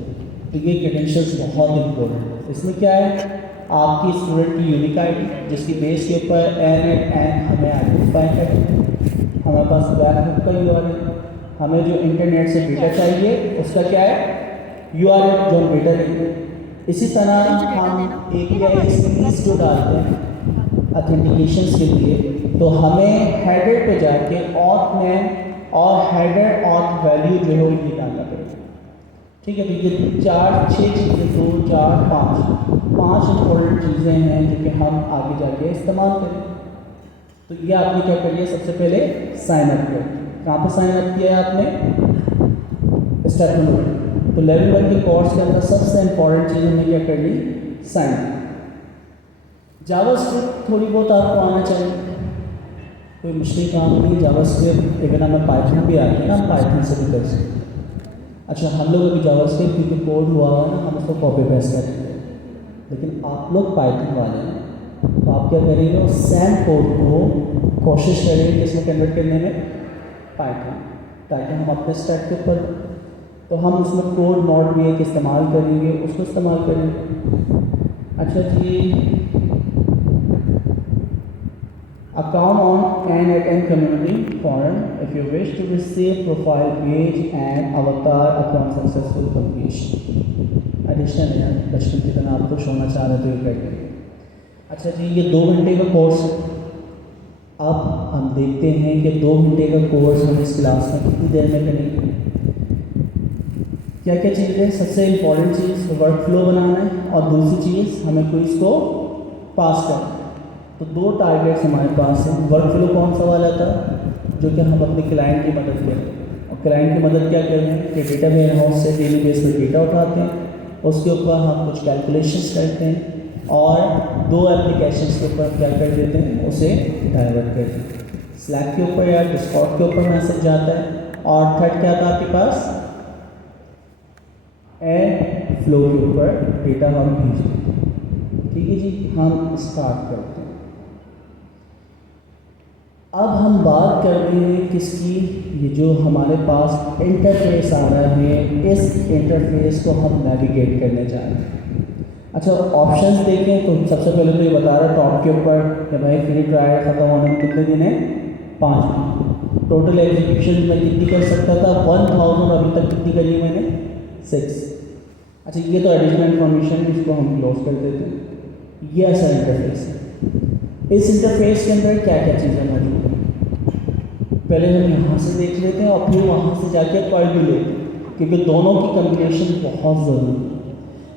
तो ये क्रेडेंशियल्स बहुत इंपॉर्टेंट है। इसमें क्या है, आपकी स्टूडेंट की यूनिक आईडी, जिसकी बेस के ऊपर n हमें आइडेंटिफाई करना है। हमारे पास वेबहुक का URL, हमें जो इंटरनेट से डेटा चाहिए उसका क्या है, URL जो हम डेटा लेते हैं। इसी तरह हम API जो डालते हैं ऑथेंटिकेशन के लिए, तो हमें हेडर पे जाके ऑथ नेम और हेडर ऑथ वैल्यू जो है वो ये डालना पड़ेगा। ठीक है, तो ये 4-6 चीज़ें, 2 4 5 इंपॉर्टेंट चीज़ें हैं जो कि हम आगे जाके इस्तेमाल करें। तो ये आपने क्या करिए, सबसे पहले साइन अप करें। कहाँ पे साइन अप किया है आपने, स्टेप नंबर। तो लेवल 1 के कोर्स के अंदर सबसे इंपॉर्टेंट चीज़ हमने क्या कर ली, साइन अप। जावास्क्रिप्ट थोड़ी बहुत आपको आना चाहिए, कोई मुश्किल काम नहीं। जावास्क्रिप्ट अगर हमें पाइथन भी आती है ना, हम पाइथन से भी कर सकते हैं। अच्छा, हम लोग अभी जावास्क्रिप्ट क्योंकि कोड हुआ है ना, हम उसको कॉपी पेस्ट करेंगे, लेकिन आप लोग पाइथन वाले हैं, तो आप क्या करेंगे, उस सेम कोड को कोशिश करेंगे इसमें कन्वर्ट करने में पाइथन, ताकि हम अपने स्टैक के ऊपर, तो हम उसमें कोड नोड भी एक इस्तेमाल करेंगे, उसको इस्तेमाल करेंगे। अच्छा जी, account on N@N community forum if you wish to receive profile page and avatar upon successful completion। Additional है, बचपन की तरह आपको सोना चाह रहे तो ये कर देंगे। अच्छा जी, ये 2 घंटे का कोर्स है। अब हम देखते हैं कि 2 घंटे का कोर्स हम इस क्लास में कितनी देर में करेंगे। क्या क्या चीज़ है, सबसे इम्पॉर्टेंट चीज़ वर्क फ्लो बनाना है, और दूसरी चीज़ हमें क्विज को पास करना है। तो 2 टारगेट्स हमारे पास हैं। वर्क फ्लो कौन सा वाला था, जो कि हम अपने क्लाइंट की मदद करें, और क्लाइंट की मदद क्या कर रहे हैं कि डेटा वेयर हाउस से डेली बेस पर डेटा उठाते हैं, उसके ऊपर हम कुछ कैलकुलेशंस करते हैं, और 2 एप्लीकेशंस के ऊपर क्या कर देते हैं, उसे डाइवर्ट कर देते हैं। स्लैक के ऊपर या डिस्कॉर्ड के ऊपर मैसेज जाता है, और थर्ड क्या था आपके पास, एयर फ्लो के ऊपर डेटा हम भेजते हैं। ठीक है जी, हम स्टार्ट करते हैं। अब हम बात कर रहे हैं किसकी, ये जो हमारे पास इंटरफेस आ रहा है, इस इंटरफेस को हम नेविगेट करने जा रहे हैं। अच्छा, ऑप्शंस देखें तो सबसे पहले तो ये बता रहा है टॉप के ऊपर कि भाई फ्री ट्रायल ख़त्म होने में कितने दिन है, 5 दिन। टोटल एग्जीक्यूशन में कितनी कर सकता था, 1000, अभी तक कितनी करी है मैंने, 6। अच्छा, ये तो एडिशनल इन्फॉर्मेशन, इसको हम क्लोज कर देते हैं। ये ऐसा इंटरफेस है। इस इंटरफेस के अंदर क्या क्या चीज़ें मौजूद हैं, पहले हम यहाँ से देख लेते हैं और फिर वहाँ से जाके पढ़ भी लेते हैं, क्योंकि दोनों की कम्बिनेशन बहुत ज़रूरी है।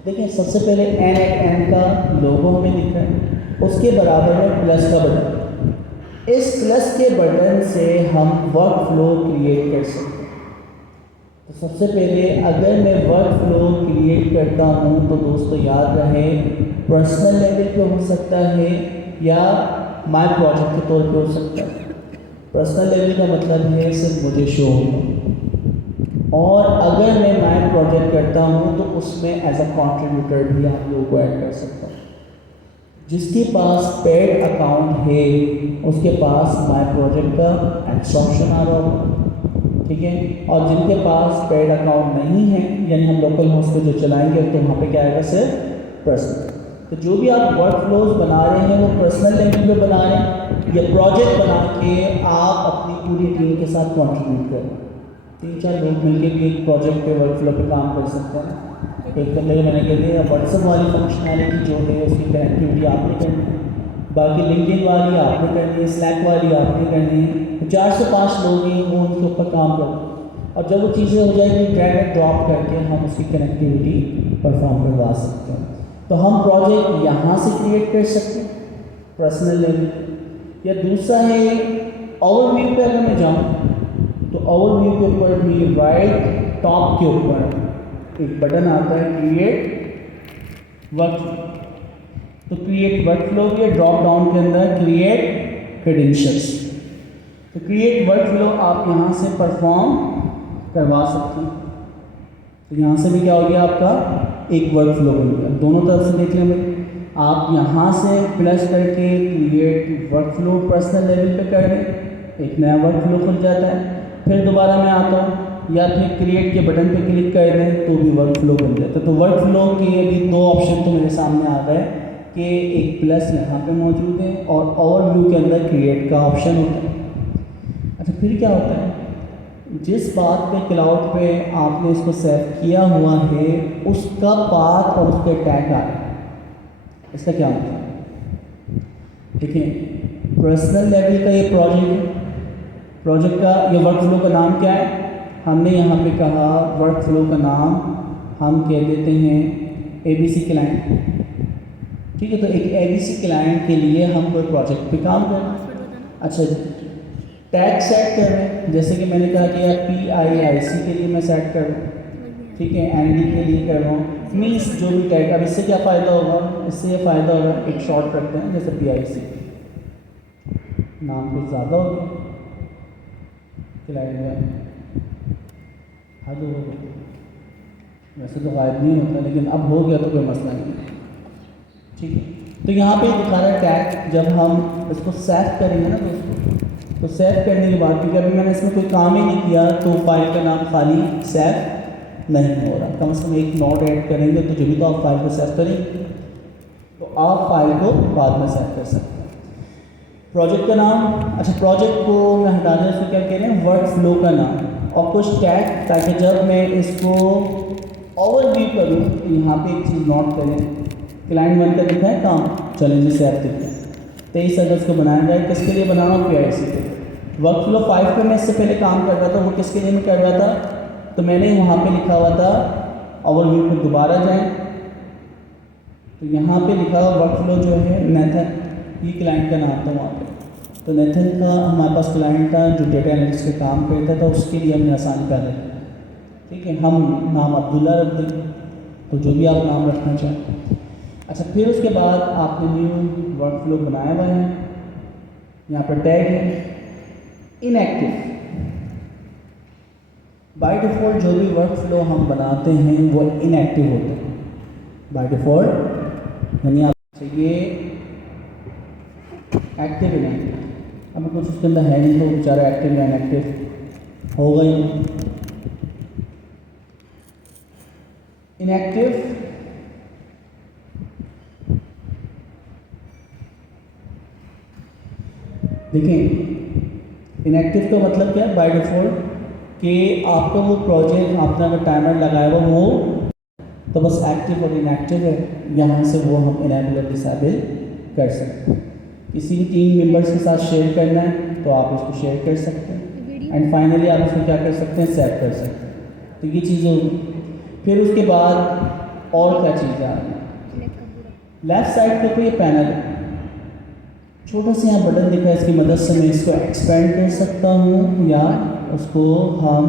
देखिए, सबसे पहले N@N का लोगो हमें दिख रहा है, उसके बराबर में प्लस का बटन। इस प्लस के बटन से हम वर्क फ्लो क्रिएट कर सकते हैं। तो सबसे पहले अगर मैं वर्क फ्लो क्रिएट करता हूँ, तो दोस्तों याद रहे, पर्सनल लेवल पे हो सकता है या माय प्रोजेक्ट के तौर पे हो सकता है। पर्सनल लेवल का मतलब है सिर्फ मुझे शो होगा, और अगर मैं माय प्रोजेक्ट करता हूँ तो उसमें एज अ कंट्रीब्यूटर भी आप लोगों को ऐड कर सकता हूँ। जिसके पास पेड अकाउंट है उसके पास माय प्रोजेक्ट का एक्स्ट्रा ऑप्शन आ रहा होगा, ठीक है। और जिनके पास पेड अकाउंट नहीं है, यानी हम लोकल होस्ट पे जो चलाएंगे, तो वहाँ पे क्या आएगा, सिर्फ पर्सनल। तो जो भी आप वर्क फ्लोज बना रहे हैं वो पर्सनल लेवल पे बना रहे हैं, या प्रोजेक्ट बना के आप अपनी पूरी टीम के साथ कंट्रीब्यूट करें। 3-4 लोग मिलकर भी एक प्रोजेक्ट पे वर्क फ्लो पे काम कर सकते हैं। एक तो मैंने कह दिया, व्हाट्सएप वाली फंक्शनैलिटी जो है उसकी कनेक्टिविटी आपने करनी है, बाकी लिंक्डइन वाली आपने करनी है, स्लैक वाली आपने करनी है। तो 4 से 5 लोग हैं वो उनके ऊपर काम करते, और जब वो चीज़ें हो जाएगी ड्रैग एंड ड्रॉप करके हम उसकी कनेक्टिविटी परफॉर्म करवा सकते हैं। तो हम प्रोजेक्ट यहाँ से क्रिएट कर सकते हैं पर्सनल लेवल, या दूसरा है ओवरव्यू पे अगर मैं जाऊँ, तो ओवरव्यू के ऊपर भी राइट टॉप के ऊपर एक बटन आता है क्रिएट वर्क। तो क्रिएट वर्क फ्लो के ड्रॉप डाउन के अंदर क्रिएट क्रेडेंशियल्स। तो क्रिएट वर्क फ्लो आप यहाँ से परफॉर्म करवा सकते हैं। तो यहाँ से भी क्या हो गया, आपका एक वर्क फ्लो बन गया। दोनों तरफ से देख लेंगे। आप यहाँ से प्लस करके create work flow personal level पे कर दें, एक नया वर्क फ्लो खुल जाता है। फिर दोबारा मैं आता हूँ, या फिर क्रिएट के बटन पे क्लिक कर दें तो भी वर्क फ्लो बन जाता है। तो वर्क फ्लो के अभी दो ऑप्शन तो मेरे सामने आ गए कि एक प्लस यहाँ पे मौजूद है और ओवरव्यू के अंदर क्रिएट का ऑप्शन होता है। अच्छा, फिर क्या होता है, जिस बात पे क्लाउड पे आपने इसको सेव किया हुआ है उसका पाथ और उसके टैग आ रहे हैं। इसका क्या मतलब है, देखिए पर्सनल लेवल का ये प्रोजेक्ट है। प्रोजेक्ट का ये वर्क फ्लो का नाम क्या है, हमने यहाँ पे कहा वर्क फ्लो का नाम हम कह देते हैं ABC क्लाइंट। ठीक है, तो एक ABC क्लाइंट के लिए हम कोई प्रोजेक्ट पे काम कर रहे हैं। अच्छा, टैग सेट कर रहे हैं, जैसे कि मैंने कहा कि यार PIIC के लिए मैं सेट कर रहा हूँ, ठीक है, ND के लिए कर रहा हूँ, मीन्स जो भी टैग। अब इससे क्या फ़ायदा होगा, इससे ये फ़ायदा होगा, एक शॉर्ट रखते हैं जैसे PIC, नाम कुछ ज़्यादा हो गया, क्लाइंट हद हो गया, वैसे तो गायब नहीं होता लेकिन अब हो गया तो कोई मसला नहीं है। ठीक है, तो यहाँ पे दिखा रहा है टैग। जब हम इसको सेव करेंगे ना दोस्तों, तो सेव करने के बाद, क्योंकि अभी मैंने इसमें कोई काम ही नहीं किया तो फाइल का नाम खाली सेव नहीं हो रहा। कम से कम एक नोट ऐड करेंगे तो जब भी तो आप फाइल को सेव करेंगे, तो आप फाइल को बाद में सेव कर सकते हैं। प्रोजेक्ट का नाम, अच्छा प्रोजेक्ट को मैं हटा दें, इसको क्या कह रहे हैं, वर्क फ्लो का नाम और कुछ टैग, ताकि जब मैं इसको ओवरव्यू करूँ तो यहाँ पे एक चीज़ नोट करें। क्लाइंट वन का लिखा है काम, चलें जी सेव करते हैं। 23 अगस्त को बनाया जाए, किसके लिए बना रहा हूँ, PIC के। वर्क फ्लो 5 पे मैं इससे पहले काम कर रहा था, वो किसके लिए मैं कर रहा था, तो मैंने वहाँ पे लिखा हुआ था ओवरव्यू पे दोबारा जाएं, तो यहाँ पे लिखा हुआ वर्क फ्लो जो है नेथन, ये क्लाइंट का नाम था वहाँ पे। तो नेथन का हमारे पास क्लाइंट था जो डेटा एनालिस्ट के काम करता था, उसके लिए हमने आसान कर दिया। ठीक है, हम नाम अब्दुल्ला रख दें, तो जो भी आप नाम रखना चाहें। अच्छा, फिर उसके बाद आपने न्यू वर्क फ्लो बनाया हुआ है, यहाँ पर टैग है इनएक्टिव। बाय डिफ़ॉल्ट जो भी वर्क फ्लो हम बनाते हैं वो इनएक्टिव होते हैं बाय डिफ़ॉल्ट, यानी आप चाहिए एक्टिव इनएक्टिव। अब कुछ उसके अंदर है नहीं तो बेचारा एक्टिव या इनएक्टिव होगा ही। इनएक्टिव देखिए, इनएक्टिव का मतलब क्या है, बाय डिफ़ॉल्ट कि आपका वो प्रोजेक्ट आपने अगर टाइमर लगाया हुआ वो तो बस एक्टिव और इनएक्टिव है, यहाँ से वो हम इनेबल और डिसेबल कर सकते हैं। किसी भी 3 मेंबर्स के साथ शेयर करना है तो आप इसको शेयर कर सकते हैं, एंड फाइनली आप इसको क्या कर सकते हैं, सेव कर सकते हैं। तो ये चीज़ें होंगी। फिर उसके बाद और क्या चीज़ें आ रही हैं, लेफ़्ट साइड पे ये पैनल है, छोटा सा यहाँ बटन दिखा है, इसकी मदद से मैं इसको एक्सपेंड कर सकता हूँ या उसको हम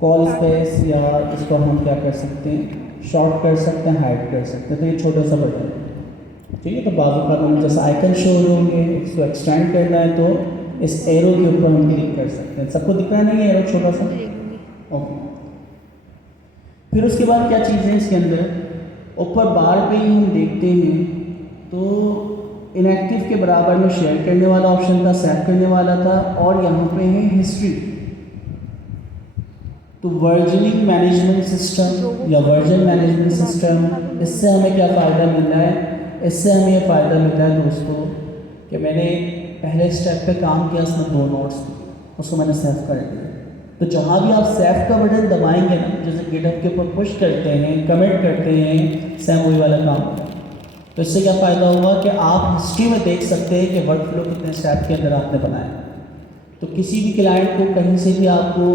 कॉल स्पेस या इसको हम क्या कर सकते हैं, शॉर्ट कर सकते हैं, हाइड कर सकते हैं। तो ये छोटा सा बटन है, ठीक है। तो बाजू का हमें जैसे आइकन शो होंगे, इसको एक्सटेंड करना है तो इस एरो के ऊपर हम क्लिक कर सकते हैं। सबको दिख रहा नहीं है एरो छोटा सा, ओके। फिर उसके बाद क्या चीज़ है इसके अंदर, ऊपर बार पे ही हम देखते हैं तो इनएक्टिव के बराबर में शेयर करने वाला ऑप्शन था, सेव करने वाला था, और यहाँ पे है हिस्ट्री। तो वर्जनिंग मैनेजमेंट सिस्टम या वर्जन मैनेजमेंट सिस्टम, इससे हमें क्या फ़ायदा मिल रहा है, इससे हमें ये फ़ायदा मिल रहा है दोस्तों कि मैंने पहले स्टेप पे काम किया, उसमें 2 नोट्स थे, उसको मैंने सेव कर दिया। तो जहाँ भी आप सेव का बटन दबाएंगे ना, जैसे गिटहब के ऊपर पुश करते हैं, कमेंट करते हैं, सेम वही वाला काम। तो इससे क्या फ़ायदा होगा कि आप हिस्ट्री में देख सकते हैं कि वर्क फ्लो कितने स्टेप के अंदर आपने बनाया। तो किसी भी क्लाइंट को कहीं से भी आपको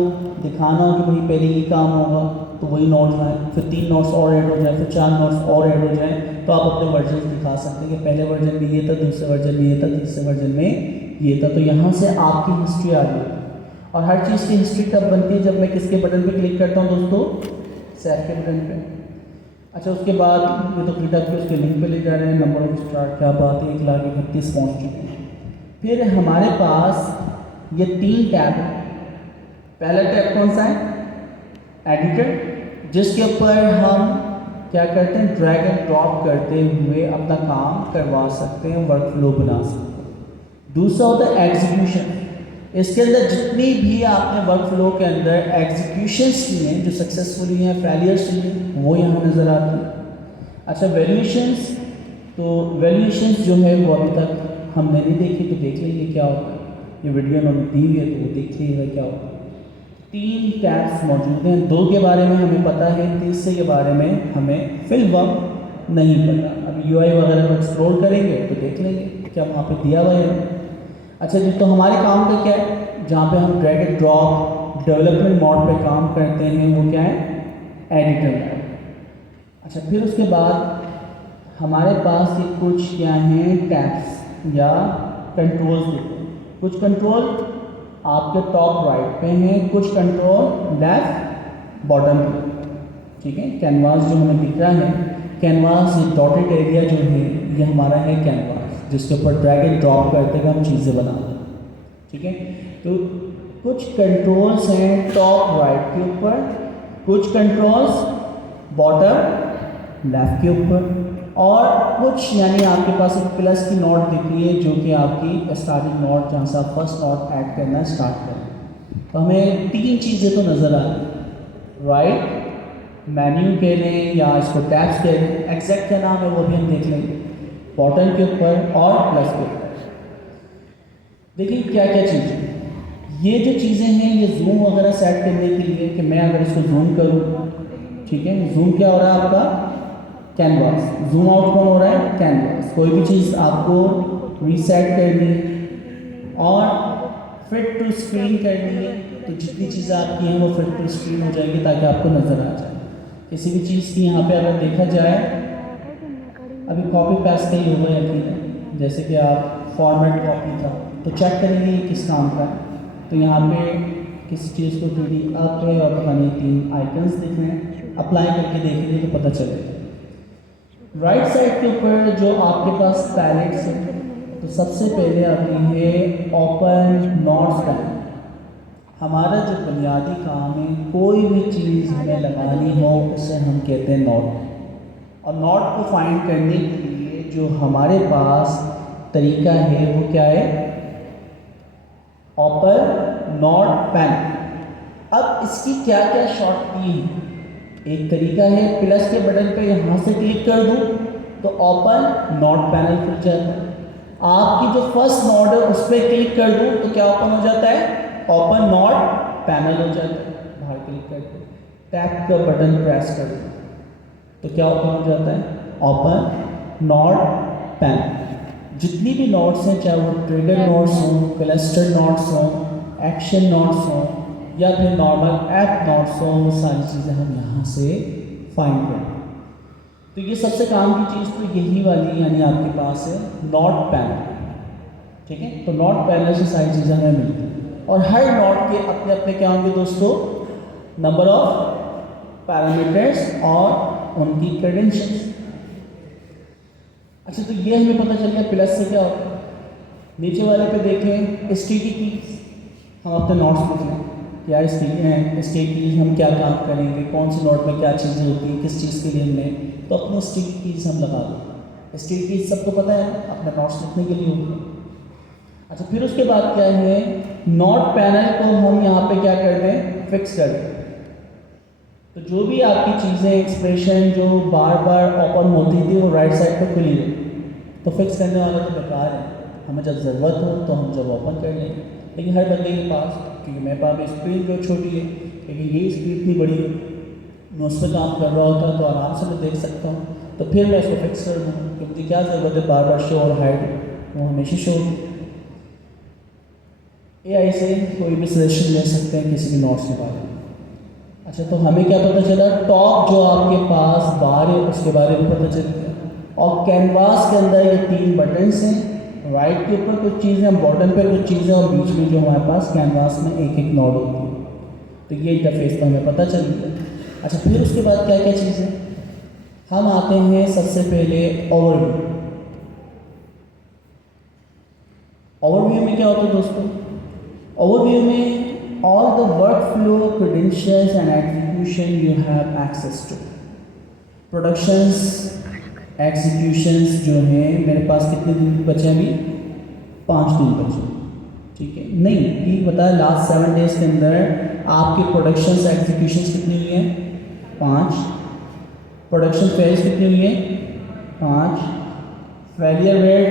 दिखाना हो कि भाई पहले ये काम होगा तो वही नोट्स आए, फिर 3 नोट्स और ऐड हो जाए, फिर 4 नोट्स और ऐड हो जाए, तो आप अपने वर्जन दिखा सकते हैं कि पहले वर्जन में ये था, दूसरे वर्जन में ये था, तीसरे वर्जन में ये था। तो यहाँ से आपकी हिस्ट्री आ गई। और हर चीज़ की हिस्ट्री कब बनती है, जब मैं किसके बटन पे क्लिक करता हूँ दोस्तों, सेव के बटन पे। अच्छा उसके बाद ये तो क्लिक करके उसके लिंक पे ले जा रहे हैं, नंबर ऑफ स्टार क्या बात है, 1,31,000 पहुँच चुके हैं। फिर हमारे पास ये 3 टैब है। पहला टैब कौन सा है, एडिटर, जिसके ऊपर हम क्या करते हैं, ड्रैग एंड ड्रॉप करते हुए अपना काम करवा सकते हैं, वर्क फ्लो बना सकते हैं। दूसरा होता है एग्जीक्यूशन, इसके अंदर जितनी भी आपने वर्क फ्लो के अंदर एग्जीक्यूशंस की हैं, जो सक्सेसफुली हैं, फेलियर्स हुई हैं, वो यहाँ नज़र आती हैं। अच्छा वैल्यूएशंस, तो वैल्यूएशंस जो है वो अभी तक हमने नहीं देखी, तो देख लेंगे क्या होता है, ये वीडियो उन्होंने दी हुई है तो वो देख लीजिएगा क्या होता है। 3 टैब्स मौजूद हैं, 2 के बारे में हमें पता है, तीसरे के बारे में हमें फिलहाल नहीं पता। अब यूआई वगैरह को एक्सप्लोर करेंगे तो देख लेंगे क्या वहाँ पे दिया हुआ है। अच्छा जी, तो हमारे काम का क्या है, जहाँ पे हम drag and drop development mode पे काम करते हैं वो क्या है, एडिटर मोड। अच्छा फिर उसके बाद हमारे पास ये कुछ क्या हैं, टैब्स या कंट्रोल्स देते हैं। कुछ कंट्रोल आपके टॉप राइट पे हैं, कुछ कंट्रोल लेफ्ट बॉटम पे, ठीक है। कैनवास जो हमें दिख रहा है, कैनवास ये डॉटेड एरिया जो है ये हमारा है कैनवास, जिसके ऊपर ड्रैग एंड ड्रॉप करते हुए हम चीज़ें बनाते हैं, ठीक है। तो कुछ कंट्रोल्स हैं टॉप राइट के ऊपर, कुछ कंट्रोल्स बॉटम लेफ्ट के ऊपर, और कुछ यानी आपके पास एक प्लस की नोट दिख रही है जो कि आपकी स्टार्टिंग नोट, जहाँ से आप फर्स्ट नोट ऐड करना स्टार्ट करें। तो हमें 3 चीज़ें तो नज़र आ रही, राइट मेन्यू कह लें या इसको टैब्स कह लें, एग्जैक्ट क्या नाम है वो भी हम देख लेंगे, बॉटम के ऊपर और प्लस के ऊपर। देखिए क्या क्या चीज़ें, ये जो चीज़ें हैं ये जूम वगैरह सेट करने के लिए, कि मैं अगर इसको जूम करूँ, ठीक है, जूम क्या हो रहा है आपका, कैनवास, जूम आउट कौन हो रहा है, कैनवास। कोई भी चीज़ आपको रीसेट करनी है और फिट टू स्क्रीन करनी है, तो जितनी चीज़ें आपकी हैं वो फिट टू स्क्रीन हो जाएगी ताकि आपको नज़र आ जाए। किसी भी चीज़ की यहाँ पे अगर देखा जाए, अभी कॉपी पेस्ट का ही होगा यकीन, जैसे कि आप फॉर्मेट कॉपी था तो चेक करेंगे ये किस काम का है, तो यहाँ पे किसी चीज़ को 3D अप है और पता नहीं 3 आइकन्स दिख रहे हैं, अप्लाई करके देखेंगे तो पता चलेगा। राइट साइड के ऊपर जो आपके पास पैलेट्स हैं, तो सबसे पहले आती है ओपन नोट्स पैलेट। हमारा जो बुनियादी काम है, कोई भी चीज़ हमें लगानी हो उसे हम कहते हैं नोट, और नोट को फाइंड करने के लिए जो हमारे पास तरीका है वो क्या है, ओपन नोट पैनल। अब इसकी क्या क्या शॉर्टकट है, एक तरीका है प्लस के बटन पे यहाँ से क्लिक कर दूँ तो ओपन नोट पैनल खुल जाता है। आपकी जो फर्स्ट नोड है उस पर क्लिक कर दूँ तो क्या ओपन हो जाता है, ओपन नोट पैनल हो जाता है। बाहर क्लिक करके टैब का बटन प्रेस कर दूँ तो क्या ओपन हो जाता है, ओपन नोट पैनल। जितनी भी नोट्स हैं, चाहे वो ट्रिगर नोट्स हों, क्लस्टर नोट्स हों, एक्शन नोट्स हों या फिर नॉर्मल ऐप नोट्स हों, वो सारी चीज़ें हम यहाँ से फाइंड करें। तो ये सबसे काम की चीज़ तो यही वाली यानी आपके पास है नोट पैनल, ठीक है। तो नोट पैनल से सारी चीज़ें हमें मिलती हैं और हर नोट के अपने अपने क्या होंगे दोस्तों, नंबर ऑफ पैरामीटर्स और उनकी क्रेडेंशियल्स। अच्छा तो ये हमें पता चल गया प्लस से क्या होता है। नीचे वाले पे देखें स्टेटी कीज, हम अपने नोट्स लिख लें कि यार स्टेटी कीज हम क्या काम करेंगे, कौन से नोट में क्या चीज़ें होती हैं, किस चीज़ के लिए हमने, तो अपने स्टेटी कीज हम लगा दें। स्टेटी कीज सबको पता है अपने नोट्स लिखने के लिए होती है। अच्छा फिर उसके बाद क्या है, नोट पैनल को हम यहाँ पे क्या कर दें, फिक्स कर दें। तो जो भी आपकी चीज़ें एक्सप्रेशन जो बार बार ओपन होती थी वो राइट साइड पे खुली रही, तो फिक्स करने वाला तो बेकार है, हमें जब ज़रूरत हो तो हम जब ओपन कर लेंगे। लेकिन हर बंदे के पास, क्योंकि मेरे पास स्क्रीन जो छोटी है लेकिन ये स्क्रीन इतनी बड़ी है, मैं उस पर काम कर रहा होता तो आराम से मैं देख सकता हूँ, तो फिर मैं इसको फिक्स कर दूँ क्योंकि क्या ज़रूरत है बार बार शो और हाइड, वो हमेशा शो। AI से कोई भी सजेशन ले सकते हैं किसी भी नोट्स के बारे में। अच्छा तो हमें क्या पता चला, टॉप जो आपके पास बार है उसके बारे में पता चल गया, और कैनवास के अंदर ये 3 बटन्स हैं, राइट के ऊपर कुछ चीज़ें, बॉटम पे कुछ चीज़ें और बीच में जो हमारे पास कैनवास में एक एक नोड होती है। तो ये इंटरफेस तो हमें पता चल गया। अच्छा, फिर उसके बाद क्या क्या चीज़ है, हम आते हैं सबसे पहले ओवरव्यू। ओवरव्यू में क्या होता है दोस्तों, ओवरव्यू में all the workflow, credentials and execution you have access to. Productions, executions जो हैं मेरे पास कितने दिन बचे हैं अभी, 5 दिन बचे, ठीक है। नहीं, ये बताया लास्ट 7 डेज के अंदर आपके प्रोडक्शंस एग्जीक्यूशंस कितनी हुई हैं, 5। प्रोडक्शन फेल्स कितनी हुई है, 5। Failure rate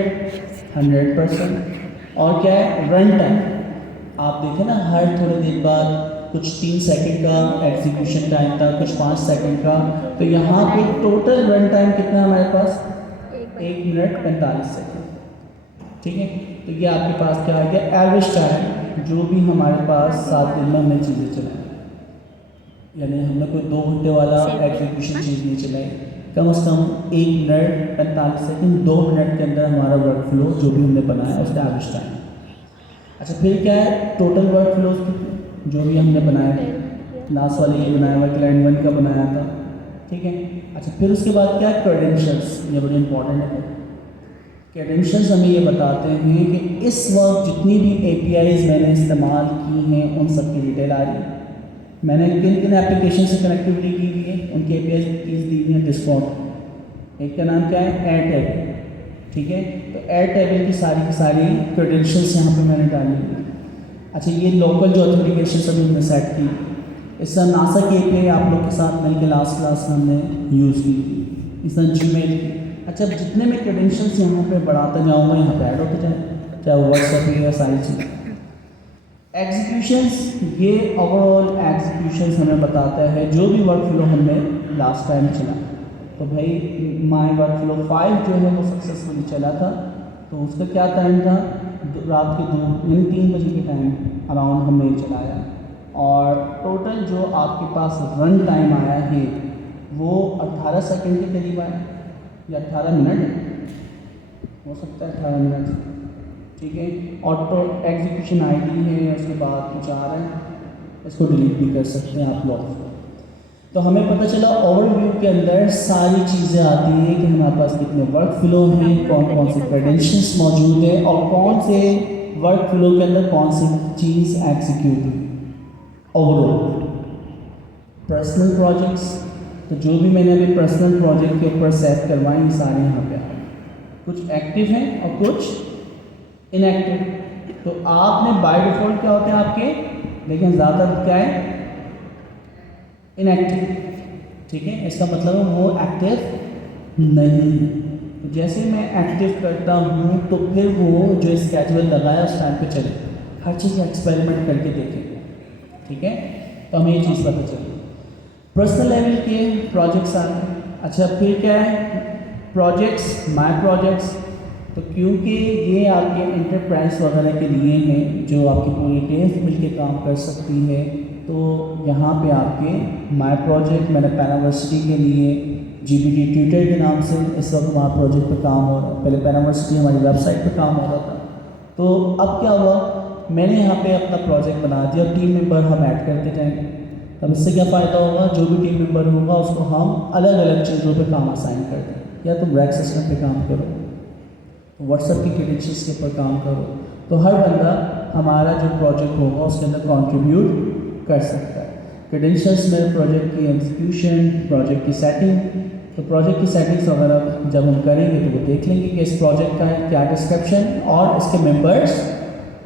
100%। और क्या है, रन टाइम, आप देखें ना हर थोड़ी देर बाद कुछ 3 सेकंड का एग्जीक्यूशन टाइम था, कुछ 5 सेकंड का, तो यहाँ पे टोटल रन टाइम कितना है हमारे पास, 1 मिनट 45 सेकंड, ठीक है। तो ये आपके पास क्या आ गया, एवरेज टाइम जो भी हमारे पास 7 दिन में हमने चीज़ें चलाई, यानी हमने कोई 2 घंटे वाला एग्जीक्यूशन चीज़ नहीं चलाई, कम से कम 1 मिनट 45 सेकंड, 2 मिनट के अंदर हमारा वर्क फ्लो जो भी हमने बनाया उसका एवरेज टाइम। अच्छा, फिर क्या है, टोटल वर्क फ्लो जो भी हमने बनाया, लास्ट वाले ये बनाया हुआ क्लाइंट 1 का बनाया था, ठीक है। अच्छा, फिर उसके बाद क्या है, क्रेडेंशियल्स, ये बड़ी इंपॉर्टेंट है। क्रेडेंशियल्स हमें ये बताते हैं कि इस वक्त जितनी भी APIs मैंने इस्तेमाल की हैं उन सब की डिटेल आ रही है, मैंने किन किन एप्लीकेशन से कनेक्टिविटी की हुई है, उनकी APIs कीज दी हुई है। डिस्कॉर्ड, एक का नाम क्या है, एयरटेल, ठीक है। तो एयरटेल की सारी क्रेडेंशियल्स यहाँ पे मैंने डाली हुई। अच्छा, ये लोकल जो ऑथेंटिकेशन सभी हमने सेट की, इस तरह नासा की API आप लोग के साथ मिलकर लास्ट क्लास में हमने यूज़ की थी, इस तरह Gmail की। अच्छा, अब जितने मैं क्रेडेंशियल्स यहाँ पे बढ़ाता जाऊँगा यहाँ पे ऐड होते जाए, चाहे व्हाट्सएप या सारी चीज़। एग्जीक्यूशंस, ये ओवरऑल एग्जीक्यूशंस हमें बताता है जो भी वर्क फ्लो हमने लास्ट टाइम चला, तो भाई माय वर्क फ्लो 5 जो है वो सक्सेसफुली चला था, तो उसका क्या टाइम था, रात के 2 यानी 3 बजे के टाइम अराउंड हमने चलाया, और टोटल जो आपके पास रन टाइम आया है वो 18 सेकंड के करीब आया, या 18 मिनट हो सकता है, 18 मिनट, ठीक है। ऑटो एग्जीक्यूशन ID है, उसके बाद कुछ आ रहा है, इसको डिलीट भी कर सकते हैं आप लोग। तो हमें पता चला ओवरव्यू के अंदर सारी चीज़ें आती हैं कि हमारे पास कितने वर्क फ्लो हैं, कौन कौन से क्रेडेंशियल्स मौजूद हैं, और कौन से वर्क फ्लो के अंदर कौन सी चीज़ एग्जीक्यूट हुई। ओवरऑल पर्सनल प्रोजेक्ट्स, तो जो भी मैंने अभी पर्सनल प्रोजेक्ट के ऊपर सेट करवाए ये सारे यहाँ पे आए, कुछ एक्टिव हैं और कुछ इनएक्टिव। तो आपने बाय डिफ़ॉल्ट क्या होते हैं आपके, लेकिन ज़्यादातर क्या है, इनएक्टिव, ठीक है। इसका मतलब है वो एक्टिव नहीं है। तो जैसे मैं एक्टिव करता हूँ तो फिर वो जो स्केड्यूल लगाया उस टाइम पे चले, हर चीज़ एक्सपेरिमेंट करके देखें, ठीक है। तो हमें ये चीज़ पता चली। पर्सनल लेवल के प्रोजेक्ट्स आते हैं। अच्छा, फिर क्या है, प्रोजेक्ट्स, माय प्रोजेक्ट्स, तो क्योंकि ये आपके इंटरप्राइज वगैरह के लिए हैं जो आपकी पूरी टीम मिलके काम कर सकती है, तो यहाँ पे आपके माय प्रोजेक्ट मैंने पैनावर्सिटी के लिए GPT ट्यूटर के नाम से इस वक्त हमारा प्रोजेक्ट पे काम हो रहा है। पहले पैनावर्सिटी हमारी वेबसाइट पे काम हो रहा था, तो अब क्या हुआ, मैंने यहाँ पे अपना प्रोजेक्ट बना दिया, टीम मेंबर हम ऐड करते जाएंगे। तब इससे क्या फ़ायदा होगा, जो भी टीम मेंबर होगा उसको हम अलग अलग चीज़ों पे काम असाइन कर दें, या तुम रैक सिस्टम पे काम करो, व्हाट्सएप की क्रेडेंशियल्स के ऊपर काम करो, तो हर बंदा हमारा जो प्रोजेक्ट होगा उसके अंदर कंट्रीब्यूट कर सकता है। क्रेडेंशियल्स में प्रोजेक्ट की एग्जीक्यूशन, प्रोजेक्ट की सेटिंग, तो प्रोजेक्ट की सेटिंग्स वगैरह जब हम करेंगे तो वो देख लेंगे कि इस प्रोजेक्ट का क्या डिस्क्रिप्शन और इसके मेंबर्स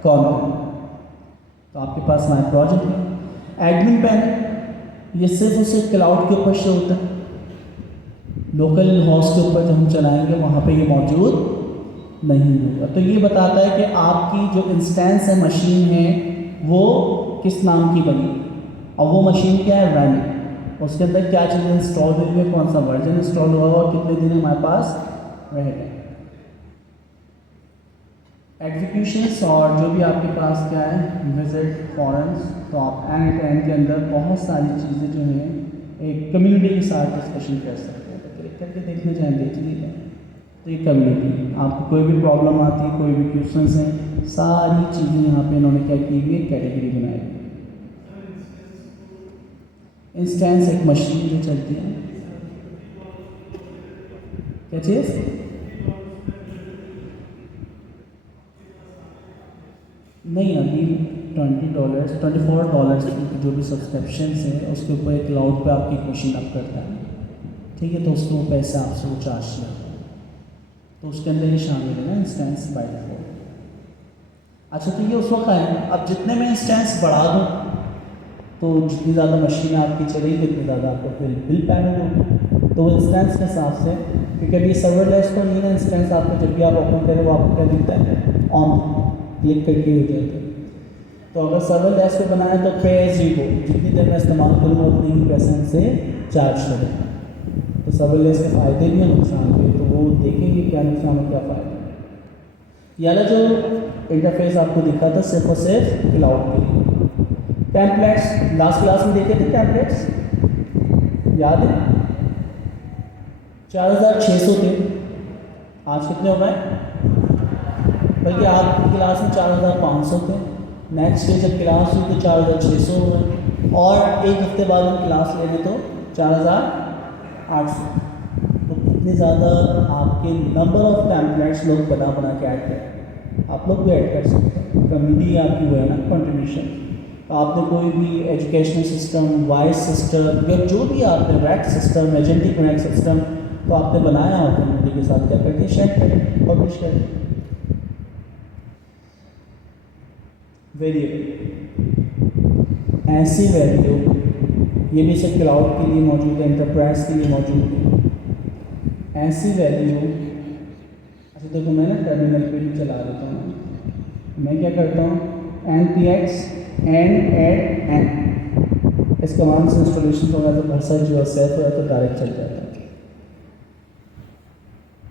कौन हैं। तो आपके पास माय प्रोजेक्ट है। एडमिन पैनल, ये सिर्फ और सिर्फ क्लाउड के ऊपर शो होता है, लोकल हॉस्ट के ऊपर जब हम चलाएंगे वहाँ पे ये मौजूद नहीं होगा। तो ये बताता है कि आपकी जो इंस्टेंस है, मशीन है, वो किस नाम की बनी, और वो मशीन क्या है, रन है, उसके अंदर क्या चीज़ें इंस्टॉल हुई है, कौन सा वर्जन इंस्टॉल हुआ और कितने दिन हमारे पास रह गए। एग्जीक्यूशंस और जो भी आपके पास क्या है, विजिट फॉरम्स, तो आप एंड टू एंड के अंदर बहुत सारी चीज़ें जो हैं एक कम्युनिटी के साथ डिस्कशन कर सकते हैं। तो क्लिक करके देखने जाए, देख लीजिए, तो ये कम्युनिटी, आपको कोई भी प्रॉब्लम आती है, कोई भी क्वेश्चंस हैं, सारी चीज़ें यहाँ पे इन्होंने क्या की हुई है, कैटेगरी बनाई हुई है। इंस्टेंस एक मशीन जो चलती है, क्या चीज़? नहीं, अभी $20 $24 की जो भी सब्सक्रिप्शन है उसके ऊपर एक क्लाउड पे आपकी एक मशीन अप करता है, ठीक है, तो उसको वो पैसा आपसे वो चार्ज किया, तो उसके अंदर ही शामिल है ना इंस्टेंस बाय डिफॉल्ट। अच्छा, तो ये उस वक्त आए, अब जितने में इंस्टेंस बढ़ा दूँ तो जितनी ज़्यादा मशीन आपकी चलेगी उतनी ज़्यादा आपको बिल पैनल होगी, तो वो इंस्टेंस के हिसाब से, क्योंकि अभी सर्वरलेस तो नहीं है इंस्टेंस, आपको जब भी आप ओपन करें वो आपको क्या दिखता है, ऑन क्लिक करके हो जाता है। तो अगर सर्वरलेस को बनाए तो पे एज यू गो, जितनी देर में इस्तेमाल करूँगा उतनी ही पैसे से चार्ज करें। तो सर्वरलेस के फ़ायदे भी हैं, नुकसान भी, तो वो देखेंगे क्या नुकसान और क्या फ़ायदा। ये वाला जो इंटरफेस आपको दिखा था सिर्फ और सिर्फ क्लाउड के लिए। टेम्पलेट्स लास्ट क्लास में देखे थे, टेम्पलेट्स याद है? 4600 थे, आज कितने हो गए? बल्कि आपकी क्लास में 4500 थे, नेक्स्ट डे जब क्लास हुई तो 4600 हो गए, और एक हफ्ते बाद हम क्लास ले लें तो 4800। तो कितने ज़्यादा आपके नंबर ऑफ टेम्पलेट्स लोग बना बना के ऐड करें, आप लोग भी ऐड कर सकते हैं, कम्युनिटी आपकी वो है ना, कंट्रीब्यूशन। आपने कोई भी एजुकेशनल सिस्टम, वॉइस सिस्टम या जो भी आपने rack system, agentic rack system तो आपने बनाया हो, कम्युनिटी के साथ क्या करके शेयर करें, पब्लिश करें। वेरिएबल, ऐसी वैल्यू, ये भी सिर्फ क्लाउड के लिए मौजूद है, एंटरप्राइज के लिए मौजूद है। ऐसी वैल्यू, अच्छा देखो मैं ना टर्मिनल पे भी चला देता हूँ, मैं क्या करता हूँ, npx एंड एड एन, इस कमांड से इंस्टॉलेशन होगा तो बहुत सारी जो है सेफ हो तो डायरेक्ट चल जाता है।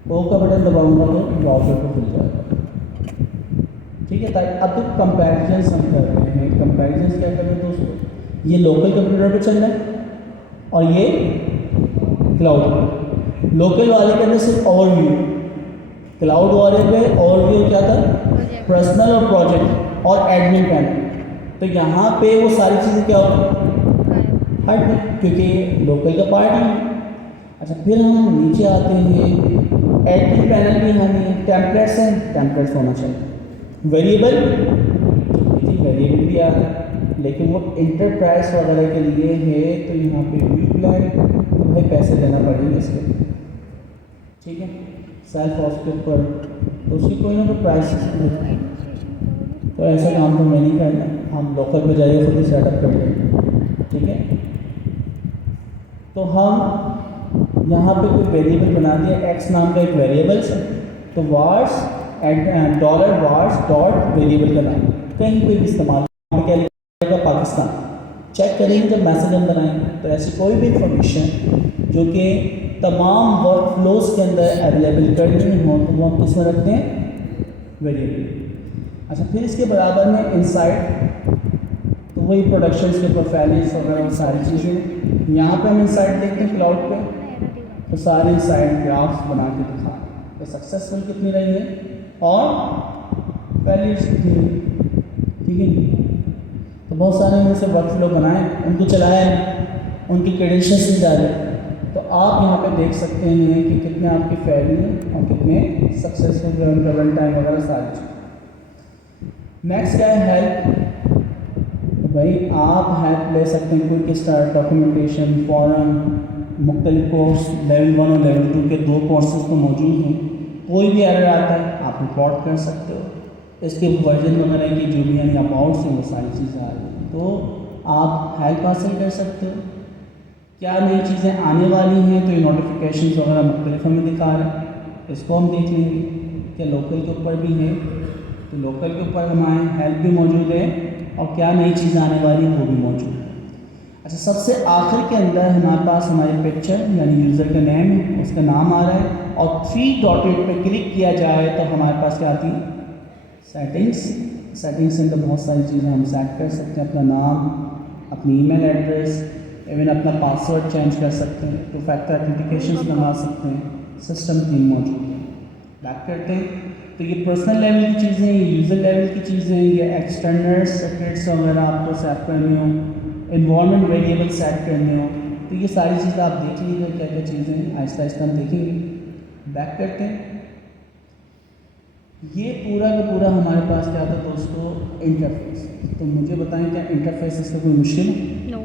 ओ का बटन दबाऊंगा तो ब्राउजर को खुल जाएगा, ठीक है। ताकि अब तो कंपैरिजन हम कर रहे हैं, कंपैरिजन क्या कर रहे हैं दोस्तों, ये लोकल कंप्यूटर पे चल रहा है और ये क्लाउड। लोकल वाले के अंदर सिर्फ ओवरव्यू, क्लाउड वाले पे ओवरव्यू क्या था, पर्सनल और प्रोजेक्ट और एडमिन पैनल, तो यहाँ पे वो सारी चीज़ें क्या होगी, हट गई, क्योंकि लोकल का पार्ट ही है। अच्छा, फिर हम नीचे आते हैं, एडमिन पैनल भी हमें टेम्पलेट्स हैं, टेम्पलेट्स होना चाहिए। वेरिएबल, वेरिएबल भी आ रहा है, लेकिन वो इंटरप्राइज वगैरह के लिए है, तो यहाँ पे वी प्लान तो भाई पैसे देना पड़ेगा इसके, ठीक है। सेल्फ ऑफ के ऊपर तो उसकी कोई ना कोई प्राइस, तो ऐसा काम तो मैं नहीं करना, हम लोकल पे जाइए खुद ही सेटअप कर लेंगे, ठीक है। तो हम यहाँ पे कोई वेरिएबल बना दिया, एक्स नाम का एक वेरिएबल है, तो wars dollar wars dot variable का नाम कहीं पे भी इस्तेमाल, क्या लिखेगा, पाकिस्तान, चेक करेंगे जब मैसेज हम बनाएंगे, तो ऐसी कोई भी इंफॉर्मेशन जो कि तमाम वर्क फ्लोज के अंदर अवेलेबल करनी हो तो वो हम किस में रखते हैं, वेरिएबल। अच्छा, फिर इसके बराबर में इनसाइड, तो वही प्रोडक्शन के ऊपर फैलिस वगैरह सारी चीज़ें, यहाँ पे हम इनसाइड देखते हैं क्लाउड पे, तो सारे इनसाइड ग्राफ्स बना के दिखा तो सक्सेसफुल कितनी रही है और फैलियर्स कितनी रही, ठीक है। तो बहुत सारे में से वर्क फ्लो बनाए, उनको चलाए, उनकी क्रेडेंशियल्स नहीं डाले, तो आप यहाँ पे देख सकते हैं कि कितने आपके फेलियर और कितने सक्सेसफुल, उनका रन टाइम वगैरह सारी चीज़। नेक्स्ट क्या है, हेल्प, भाई आप हेल्प ले सकते हैं, क्विक स्टार्ट, डॉक्यूमेंटेशन, फॉरम, मुख्तलिफ कोर्स, लेवल 1 और लेवल 2 के 2 कोर्सेज तो मौजूद हैं। कोई भी एरर आता है आप रिपोर्ट कर सकते हो, इसके वर्जन वगैरह की जो भी यानी अबाउट से वो सारी चीज़ें आ रही हैं, तो आप हेल्प हासिल कर सकते हो। क्या नई चीज़ें आने वाली हैं, तो ये नोटिफिकेशन वगैरह मुख्तलिफ हमें दिखा रहे हैं, इसको हम देख लेंगे। क्या लोकल के ऊपर भी है, तो लोकल के ऊपर हमारे हेल्प भी मौजूद है, और क्या नई चीज़ आने वाली है वो भी मौजूद है। अच्छा, सबसे आखिर के अंदर हमारे पास हमारी पिक्चर यानी यूज़र का नेम है, उसका नाम आ रहा है, और 3 डॉटेड पे क्लिक किया जाए तो हमारे पास क्या आती है, सेटिंग्स। सेटिंग्स के अंदर बहुत सारी चीज़ें हम सेट कर सकते हैं, अपना नाम, अपनी ईमेल एड्रेस, इवन अपना पासवर्ड चेंज कर सकते हैं, 2 फैक्टर ऑथेंटिकेशन लगा सकते हैं, सिस्टम 3 मौजूद है। बैक करते हैं, तो ये पर्सनल लेवल की चीज़ें, ये यूज़र लेवल की चीज़ें, ये एक्सटर्नल सेक्रेट्स वगैरह आपको सेट करनी हो, इन्वायरमेंट वेरिएबल सेट करने हो, तो ये सारी चीज़ें आप देख लीजिए क्या क्या चीज़ें हैं, आहिस्ता आहिस्ता हम देखेंगे। बैक करते हैं। ये पूरा का पूरा हमारे पास क्या था दोस्तों, इंटरफेस। तो मुझे बताएं क्या इंटरफेस इसका कोई मुश्किल है? नो।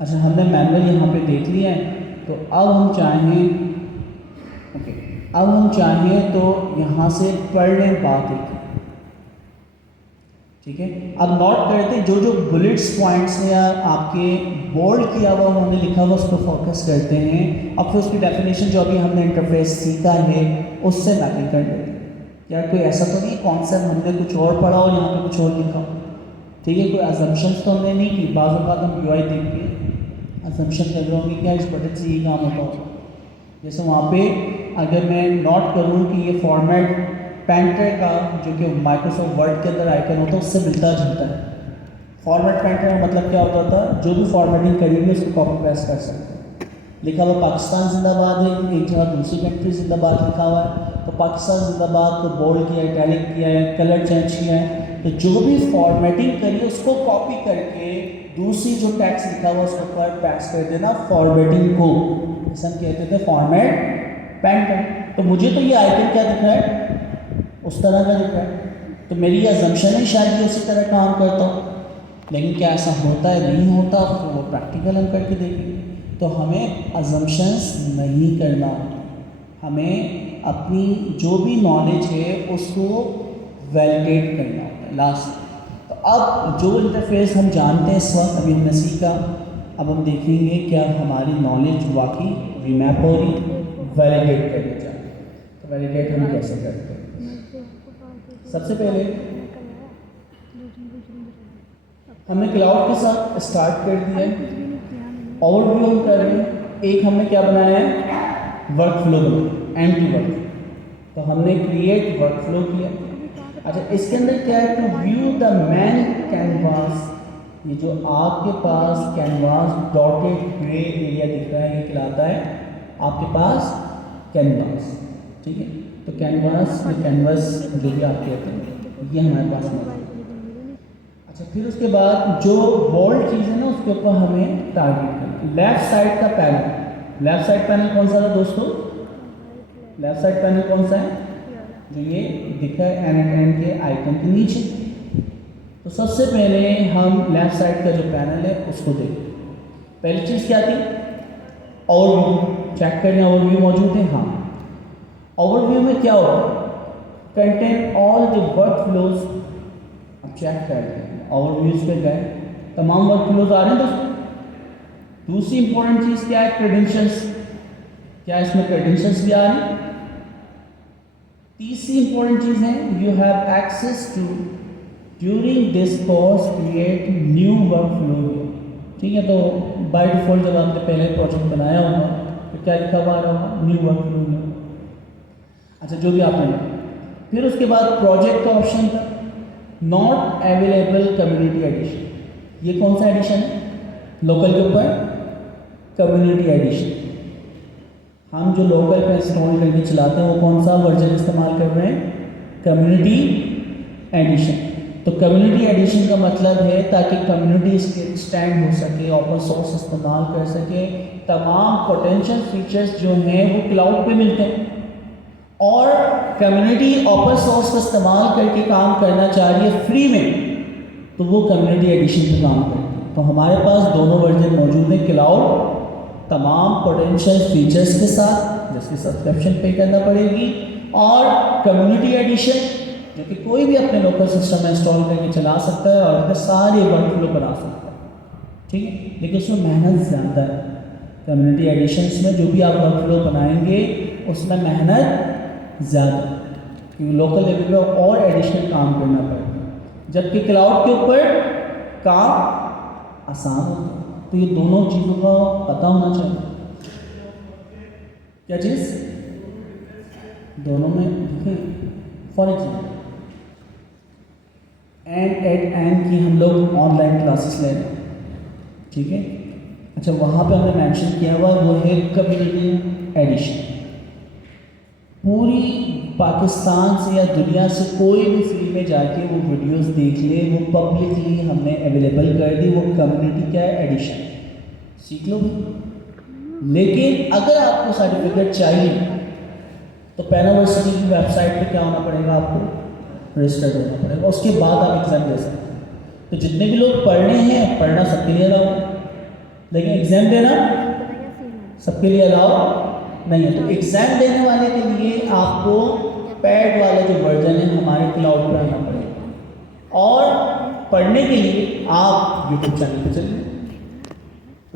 अच्छा, हमने मैनुअल यहाँ पे देख लिया है, तो अब हम चाहें अब हम चाहें तो यहाँ से पढ़ लें बात एक, ठीक है। अब नोट करते जो जो बुलेट्स पॉइंट्स हैं या आपके बोल्ड किया हुआ उन्होंने लिखा हुआ उस पर फोकस करते हैं। अब फिर उसकी डेफिनेशन जो अभी हमने इंटरफेस सीखा है उससे मैपिंग कर लेते हैं। यार कोई ऐसा तो नहीं कॉन्सेप्ट हमने कुछ और पढ़ा और यहाँ पे कुछ और लिखा, ठीक है। कोई अजम्पशंस तो हमने नहीं की। बाज़ औक़ात हम यूआई देख के अजम्पशन कर रहे होंगे क्या इस बटन से ये काम होता होगा। जैसे वहाँ पे अगर मैं नोट करूँ कि ये फॉर्मेट पेंटर का जो कि माइक्रोसॉफ्ट वर्ड के अंदर आइकन होता है उससे मिलता जुलता है। फॉर्मेट पेंटर का मतलब क्या होता था, जो भी फॉर्मेटिंग करेंगे उसको कॉपी पेस्ट कर सकते हैं। लिखा हुआ पाकिस्तान जिंदाबाद है, एक जगह दूसरी कंट्री जिंदाबाद लिखा हुआ है, तो पाकिस्तान जिंदाबाद को बोल्ड किया, इटैलिक किया है, कलर चेंज किया है, तो जो भी फॉर्मेटिंग करिए उसको कॉपी करके दूसरी जो टेक्स्ट लिखा हुआ उसके ऊपर पेस्ट कर देना फॉर्मेटिंग को, जैसे हम कहते थे फॉर्मेट पेंटर। तो मुझे तो ये आइकन क्या दिख रहा है, उस तरह का दिख रहा है, तो मेरी अजम्पशन है शायद ये उसी तरह काम करता हूँ। लेकिन क्या ऐसा होता है, नहीं होता, तो वो प्रैक्टिकल हम करके देखेंगे। तो हमें अजम्पशंस नहीं करना, हमें अपनी जो भी नॉलेज है उसको वैलिडेट करना होता है लास्ट। तो अब जो इंटरफेस हम जानते हैं इस वक्त अभी हमने सीखा, अब हम देखेंगे क्या हमारी नॉलेज वाकई रिमैप हो रही, वैलिडेट करना चाहते हैं। तो वैलिडेट हम कैसे करते हैं? सबसे पहले हमने क्लाउड के साथ स्टार्ट कर दिया है, ओवरव्यू हम कर रहे हैं। एक हमने क्या बनाया है, वर्क फ्लो बनाया, एम्प्टी वर्क। तो हमने क्रिएट वर्क फ्लो किया। अच्छा, इसके अंदर क्या है, to view the main canvas, ये जो आपके पास कैनवास डॉटेड ग्रे एरिया दिख रहा है ये कहलाता है आपके पास कैनवास, ठीक है। तो कैनवास या कैनवास जो भी आप कहते हैं ये हमारे पास है। अच्छा, फिर उसके बाद जो बोल्ड चीज़ है ना उसके ऊपर हमें टारगेट करना। लेफ्ट साइड का पैनल, लेफ्ट साइड पैनल कौन सा था दोस्तों, लेफ्ट साइड पैनल कौन सा है, जो ये दिखा है एन के आइकन के नीचे। तो सबसे पहले हम लेफ्ट साइड का जो पैनल है उसको देखें। पहली चीज़ क्या थी, ओवरव्यू चेक करना, ओवरव्यू मौजूद है, हाँ। ओवरव्यू में क्या होता है, contain all the work flows. अब चेक करते हैं, ओवरव्यूज पे गए, तमाम वर्क फ्लोज आ रहे हैं दोस्तों। दूसरी इंपॉर्टेंट चीज़ क्या है, क्रेडेंशियल्स, क्या इसमें क्रेडेंशियल्स भी आ रही हैं। तीसरी इंपॉर्टेंट चीज़ है, you have access to during this course create new workflow, ठीक है। तो बाय डिफॉल्ट जब आपने पहले प्रोजेक्ट बनाया होगा तो क्या लिखा हुआ होगा, न्यू वर्क फ्लो। अच्छा, जो भी आपने लिखा। फिर उसके बाद प्रोजेक्ट का ऑप्शन था, नॉट अवेलेबल कम्युनिटी एडिशन। ये कौन सा एडिशन है, लोकल के ऊपर कम्युनिटी एडिशन। हम जो लोकल पे इंस्टॉल करके चलाते हैं वो कौन सा वर्जन इस्तेमाल कर रहे हैं, कम्युनिटी एडिशन। तो कम्युनिटी एडिशन का मतलब है ताकि कम्युनिटी स्टैंड हो सके, ओपन सोर्स इस्तेमाल कर सके, तमाम पोटेंशियल फीचर्स जो हैं वो क्लाउड पे मिलते हैं, और कम्युनिटी ओपन सोर्स का इस्तेमाल करके काम करना चाह रही है फ्री में, तो वो कम्युनिटी एडिशन पे काम करती है। तो हमारे पास दोनों वर्जन मौजूद हैं, क्लाउड तमाम पोटेंशियल फीचर्स के साथ जिसकी सब्सक्रिप्शन पे करना पड़ेगी, और कम्युनिटी एडिशन जो कि कोई भी अपने लोकल सिस्टम में इंस्टॉल करके चला सकता है और अपने सारे वर्क फ्लो बना सकता है, ठीक है। लेकिन उसमें मेहनत ज़्यादा है। कम्युनिटी एडिशंस में जो भी आप वर्क फ्लो बनाएंगे उसमें मेहनत ज़्यादा, क्योंकि लोकल लेवल पर और एडिशनल काम करना पड़ेगा, जबकि क्लाउड के ऊपर काम आसान होता है। तो ये दोनों चीज़ों का पता होना चाहिए। क्या चीज़, दोनों में देखें, फॉर एग्जाम्पल एंड की हम लोग ऑनलाइन क्लासेस ले रहे हैं, ठीक है। अच्छा, वहाँ पे हमने मेंशन किया हुआ वो है कम्युनिटी एडिशन। पूरी पाकिस्तान से या दुनिया से कोई भी फील्ड में जाके वो वीडियोस देख ले, वो पब्लिकली हमने अवेलेबल कर दी। वो कम्युनिटी क्या है, एडिशन, सीख लो भी। लेकिन अगर आपको सर्टिफिकेट चाहिए तो पैन यूनिवर्सिटी की वेबसाइट पे क्या होना पड़ेगा, आपको रजिस्टर्ड होना पड़ेगा, उसके बाद आप एग्ज़ाम दे सकते हैं। तो जितने भी लोग पढ़ने हैं, पढ़ना सबके लिए अलाउ, लेकिन एग्ज़ाम देना सबके लिए अलाउ नहीं है। तो एग्ज़ाम देने वाले के लिए आपको पैड वाला जो वर्जन है हमारे क्लाउड पर आना पड़ेगा, और पढ़ने के लिए आप यूट्यूब चैनल पर चलिए।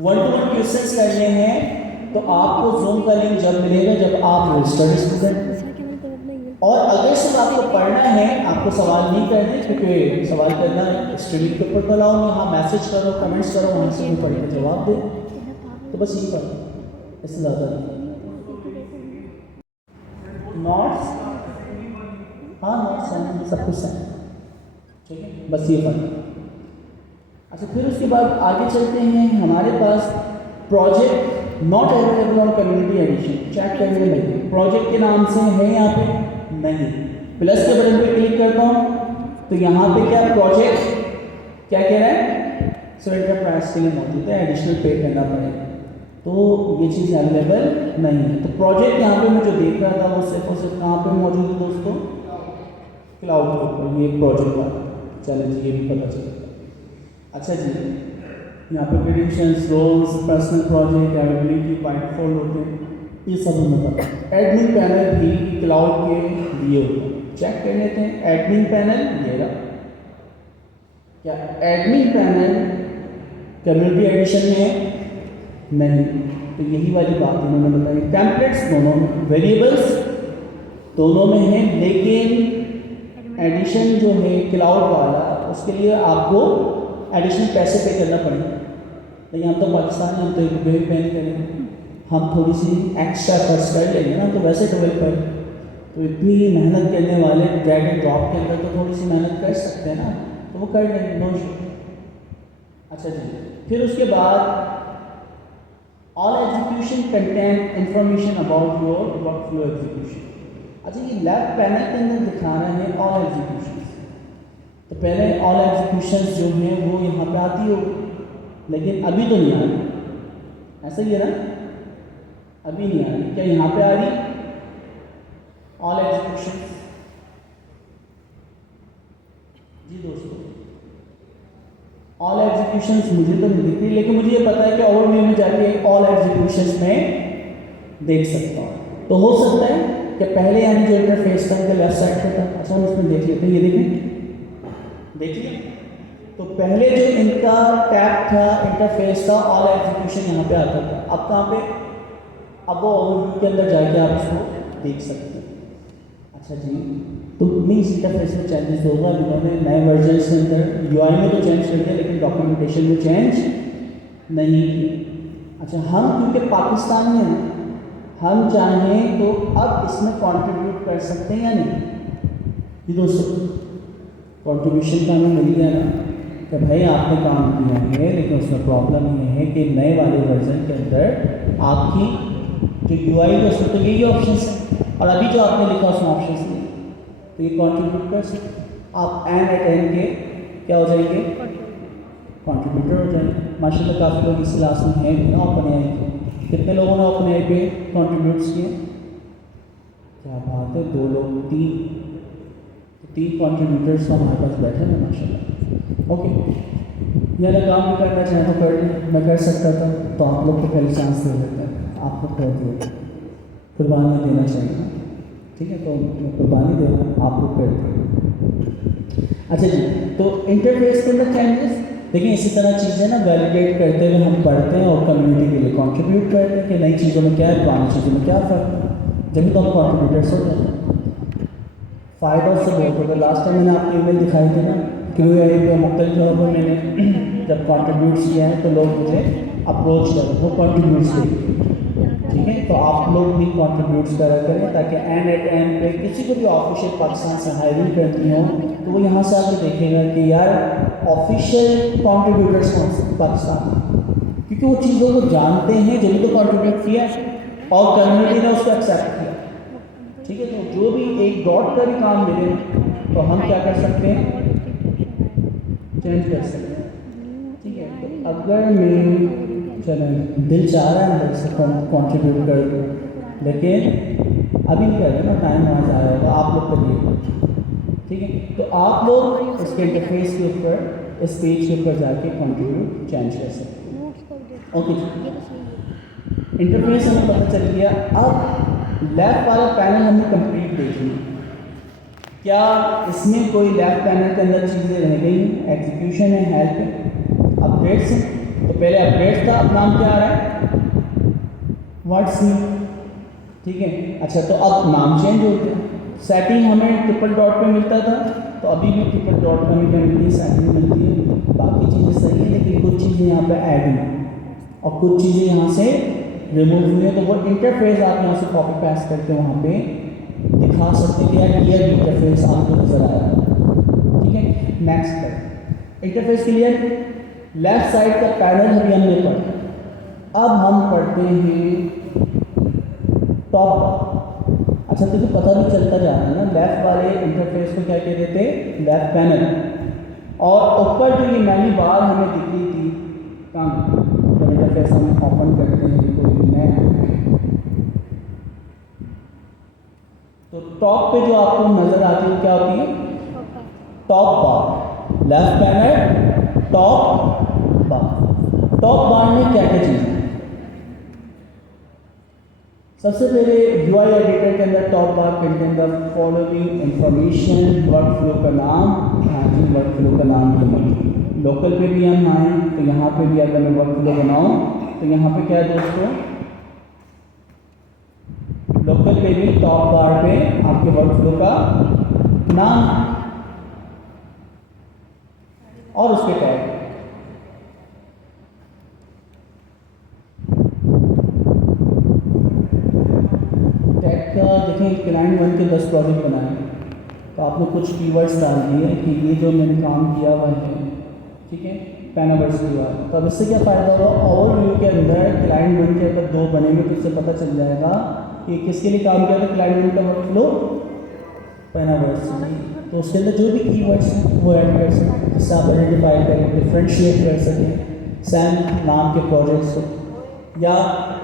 1-to-1 क्वेश्चंस करने हैं तो आपको जूम का लिंक जब मिलेगा जब आप रजिस्टर्ड स्टूडेंट। और अगर सिर्फ आपको पढ़ना है, आपको सवाल नहीं करने, क्योंकि सवाल करना स्टडी के ऊपर तो अलाउ नहीं। हाँ, मैसेज करो, कमेंट्स करो, वहाँ से भी पढ़ के जवाब दे, तो बस यही करो, इससे ज़्यादा नहीं। नोट्स, हाँ नोट्स सब कुछ है, ठीक है, बस ये फर्क। अच्छा, फिर उसके बाद आगे चलते हैं। हमारे पास project not available on community edition, check करने लगे, प्रोजेक्ट के नाम से है यहाँ पे नहीं। प्लस के बटन पे क्लिक करता हूँ तो यहाँ पे क्या प्रोजेक्ट क्या कह रहा है, सिलेक्टेड प्राइस के लिए मौजूद है, एडिशनल पे करना पड़ेगा, तो ये चीज़ अवेलेबल नहीं है। तो प्रोजेक्ट यहाँ पे मैं जो देख रहा था वो सिर्फ और सिर्फ कहाँ पे मौजूद है दोस्तों, क्लाउड के ऊपर, ये प्रोजेक्ट वाला। चलिए जी, ये भी पता चलेगा। अच्छा जी, यहाँ पे credentials, roles, personal project, availability, by default होते हैं, ये सब हमें पता है। एडमिन पैनल भी क्लाउड के लिए होता है, चेक कर लेते हैं। एडमिन पैनल ये रहा, क्या एडमिन पैनल कम्युनिटी एडिशन में है? नहीं, तो यही वाली बात इन्होंने बताई। टेम्पलेट्स दोनों में, वेरिएबल्स दोनों में है, लेकिन एडिशन जो है क्लाउड वाला, उसके लिए आपको एडिशनल पैसे पे करना पड़ेगा। लेकिन हम तो पाकिस्तान में, हम तो एक रुपये भी पे नहीं करेंगे, हम थोड़ी सी एक्स्ट्रा खर्च कर लेंगे ना, तो वैसे ट्वेल्व पर तो इतनी मेहनत करने वाले ड्रैग एंड ड्रॉप के अंदर तो थोड़ी सी मेहनत कर सकते हैं ना, तो वो कर लेंगे, नो इशू। अच्छा जी, फिर उसके बाद all execution content information about your work flow execution. अच्छा, ये लेफ्ट पैनल के अंदर दिखा रहे हैं ऑल एग्जीक्यूशन, तो पहले ऑल एग्जीक्यूशन जो हैं वो यहाँ पे आती हो, लेकिन अभी तो नहीं आ रही, ऐसा ही है ना, अभी नहीं आ रही। क्या यहाँ पे आ रही ऑल एग्जीक्यूशन? जी दोस्तों, ऑल एग्जीक्यूशंस मुझे तो नहीं दिख रही, लेकिन मुझे ये पता है कि ओवरव्यू में जाके ऑल एग्जीक्यूशंस में देख सकता हूँ। तो हो सकता है कि पहले यानी जो इंटरफेस था उनके लेफ्ट साइड पे था, अच्छा हम उसमें देख लेते हैं। ये देखिए, तो पहले जो इनका टैब था, इंटरफेस था, ऑल एग्जीक्यूशन यहाँ पे आता था। अब कहाँ पे, अब वो ओवरव्यू के अंदर जाके आप इसको देख सकते हैं। अच्छा जी, तो मीन्स इंटरफेस में चेंजेस होगा, इन्होंने नए वर्जन के अंदर यूआई में तो चेंज कर दिया, लेकिन डॉक्यूमेंटेशन में चेंज नहीं की। अच्छा, हम क्योंकि पाकिस्तान में हैं, हम चाहें तो अब इसमें कंट्रीब्यूट कर सकते हैं या नहीं? ये दोस्तों, कंट्रीब्यूशन का हमें मिल गया ना कि भाई आपने काम किया है, लेकिन उसमें प्रॉब्लम ये है कि नए वाले वर्जन के अंदर आपकी जो यूआई है उसमें तो यही ऑप्शन है, और अभी जो आपने लिखा उसमें ऑप्शन नहीं, तो ये कंट्रीब्यूट कर सकते। आप एन एट एन के क्या हो जाएंगे, कंट्रीब्यूटर हो जाएंगे। माशाल्लाह काफ़ी लोग इस क्लास में हैं ना ओपन एआई के। कितने लोगों ने ओपन एआई पे कंट्रीब्यूट्स किए? क्या बात है, 2 लोग, 3 कंट्रीब्यूटर्स हमारे पास बैठे हैं माशाल्लाह। ओके, यार काम भी करना चाहें तो कर, मैं कर सकता था, तो आप लोग को पहले चांस दे देते हैं, आप लोग कर दिए, कुर्बानी देना चाहिए, ठीक है, तो कुर्बानी दे रहा हूँ, आप लोग कर दिए। अच्छा जी, तो इंटरफेस के अंदर चेंजेस देखिए, इसी तरह चीज़ें ना वैलिडेट करते हुए हम पढ़ते हैं और कम्युनिटी के लिए कंट्रीब्यूट करते हैं कि नई चीज़ों में क्या है, पुरानी चीज़ों में क्या फ़र्क है, जब तो हम कंट्रीब्यूटर्स हो जाते हैं। फ़ायदा से बहुत होगा। लास्ट टाइम मैंने आपको ईमेल दिखाई थी ना, क्यूआई पे मुख्तलिफ जगहों पर मैंने जब कंट्रीब्यूट्स किया है तो लोग मुझे अप्रोच करें, वो कंट्रीब्यूट्स दें, ठीक है, तो आप लोग भी कंट्रीब्यूट्स करा करें, ताकि एन एट एन पे किसी को भी ऑफिशियल पाकिस्तान से हायरिंग करती हो तो वो यहाँ से आके देखेगा कि यार ऑफिशियल कंट्रीब्यूटर्स कौन से पाकिस्तान, क्योंकि वो चीज़ों को जानते हैं, जब तो कंट्रीब्यूट किया और कम्युनिटी ने उसको एक्सेप्ट किया। ठीक है, तो जो भी एक डॉट का भी काम मिले तो हम क्या कर सकते हैं, चेंज कर सकते हैं। ठीक है, तो अगर मैं चलें दिल चाह रहा है अंदर से कंट्रीब्यूट कर दूँ, लेकिन अभी नहीं करें ना, टाइम वहाँ जाएगा, आप लोग करिए। ठीक है, तो आप लोग इसके इंटरफेस के ऊपर, इस पेज के ऊपर जाके कंट्रीब्यूट चेंज कर सकते हैं। ओके, इंटरफेस हमें पता चल गया। अब लेफ्ट वाला पैनल हमने कंप्लीट देख लिया। क्या इसमें कोई लेफ्ट पैनल के अंदर चीज़ें रह गई? एग्जीक्यूशन है, हेल्प है, अपडेट्स है। तो पहले अपडेट्स था, अब नाम क्या आ रहा है? What's new. ठीक है, अच्छा, तो अब नाम चेंज हो गया। सेटिंग हमें ट्रिपल डॉट पे मिलता था, तो अभी भी ट्रिपल डॉट पे हमें क्या मिलती है? सेटिंग मिलती है। बाकी चीज़ें सही है, लेकिन कुछ चीज़ें यहाँ पे ऐड हुई और कुछ चीज़ें यहाँ से रिमूव हुई है। तो वो इंटरफेस आप यहाँ से कॉपी पेस्ट करके वहाँ पे दिखा सकते हैं कि यार क्लियर इंटरफेस आपको नजर आ रहा है। ठीक है, नेक्स्ट पर इंटरफेस क्लियर। लेफ्ट साइड का पैनल अभी हमने पढ़ा, अब हम पढ़ते हैं टॉप। अच्छा, तो पता भी चलता जा रहा है ना, लेफ्ट वाले इंटरफेस को क्या कहते थे? Left panel. और ऊपर जो ये मेन्यू बार हमें दिख रही थी, काम जब इंटरफेस हम ओपन करते हैं कोई नया, तो टॉप पे जो आपको नजर आती है क्या होती है? टॉप बार। लेफ्ट पैनल, टॉप बार। टॉप बार में क्या क्या चीज़ है? सबसे पहले UI एडिटर के अंदर टॉप बार के अंदर फॉलोइंग इंफॉर्मेशन, वर्क फ्लो का नाम। हाँ जी, वर्क फ्लो का नाम है। लोकल पे भी हम आए तो यहाँ पे भी अगर मैं वर्क फ्लो बनाऊँ तो यहाँ पे क्या है दोस्तों? लोकल पे भी टॉप बार पे आपके वर्क फ्लो का नाम और उसके टैग। देखें, क्लाइंट 1 के 10 प्रोजेक्ट बनाए, तो आपने कुछ कीवर्ड्स डाल दिए कि ये जो मैंने काम किया हुआ है, ठीक है, पैनावर्स किया। तो अब इससे क्या फ़ायदा होगा? ओवरव्यू के अंदर क्लाइंट 1 के अगर 2 बनेंगे तो इससे पता चल जाएगा कि किसके लिए काम किया था क्लाइंट 1 का वर्क फ्लो, पैनावर्स। तो उसके अंदर जो भी कीवर्ड्स हैं वो ऐड कर सकते हैं, जिससे आप आइडेंटिफाई करें, डिफ्रेंशिएट कर सकें। सैम नाम के प्रोजेक्ट्स या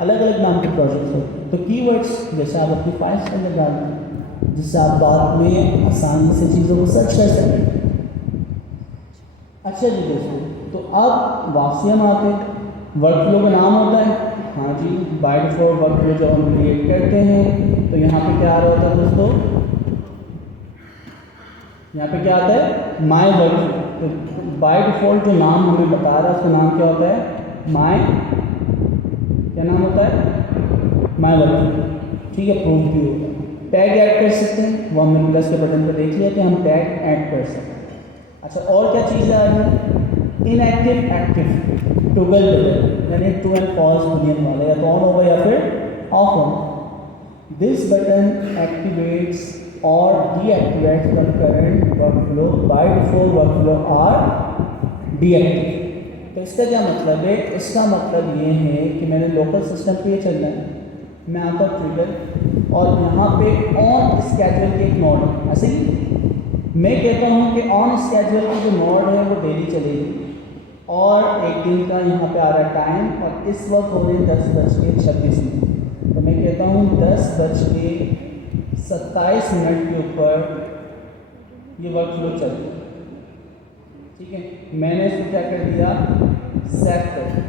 अलग अलग नाम के प्रोजेक्ट्स होते हैं, तो कीवर्ड्स जैसे आप अपनी फाइल्स के अंदर डाल दें, जिससे आप बाद में आसानी से चीज़ों को सर्च कर सकें। अच्छा जी दोस्तों, तो अब वापसी हम आते हैं। वर्क फ्लो का नाम होता है, हाँ जी, बाय डिफॉल्ट वर्क फ्लो जब हम क्रिएट करते हैं तो यहाँ पे क्या आ रहा होता है दोस्तों? यहाँ पे क्या आता है? My work flow. तो बाय डिफॉल्ट जो नाम हमें बता रहा है उसका नाम क्या होता है? माय, क्या नाम होता है? My work flow. ठीक है, प्रूफ भी होगा। टैग ऐड कर सकते हैं, वो हमने प्लस के बटन पर देख लिया कि हम टैग ऐड कर सकते हैं। अच्छा, और क्या चीज़ आ रही है? इनएक्टिव, एक्टिव, टॉगल बटन, यानी ट्रू एंड फॉल्स बुलियन वाले, या तो ऑन होगा या फिर ऑफ होगा। दिस बटन एक्टिवेट्स और deactivates the current work flow. By default work flow are deactive. तो इसका क्या मतलब है? इसका मतलब ये है कि मैंने लोकल सिस्टम पे ये चलना है, मैं आता हूँ ट्रिगर और यहाँ पे ऑन स्केड्यूल के एक मोड है। ऐसे ही मैं कहता हूँ कि ऑन स्केड्यूल की जो मोड है वो डेली चलेगी और एक दिन का यहाँ पे आ रहा है टाइम, और इस वक्त हो रहे 10:26 तो मैं कहता हूँ 10:27 के ऊपर ये वर्क फ्लो चल रहा है। ठीक है, मैंने इसको क्या कर दिया? सेट कर दिया।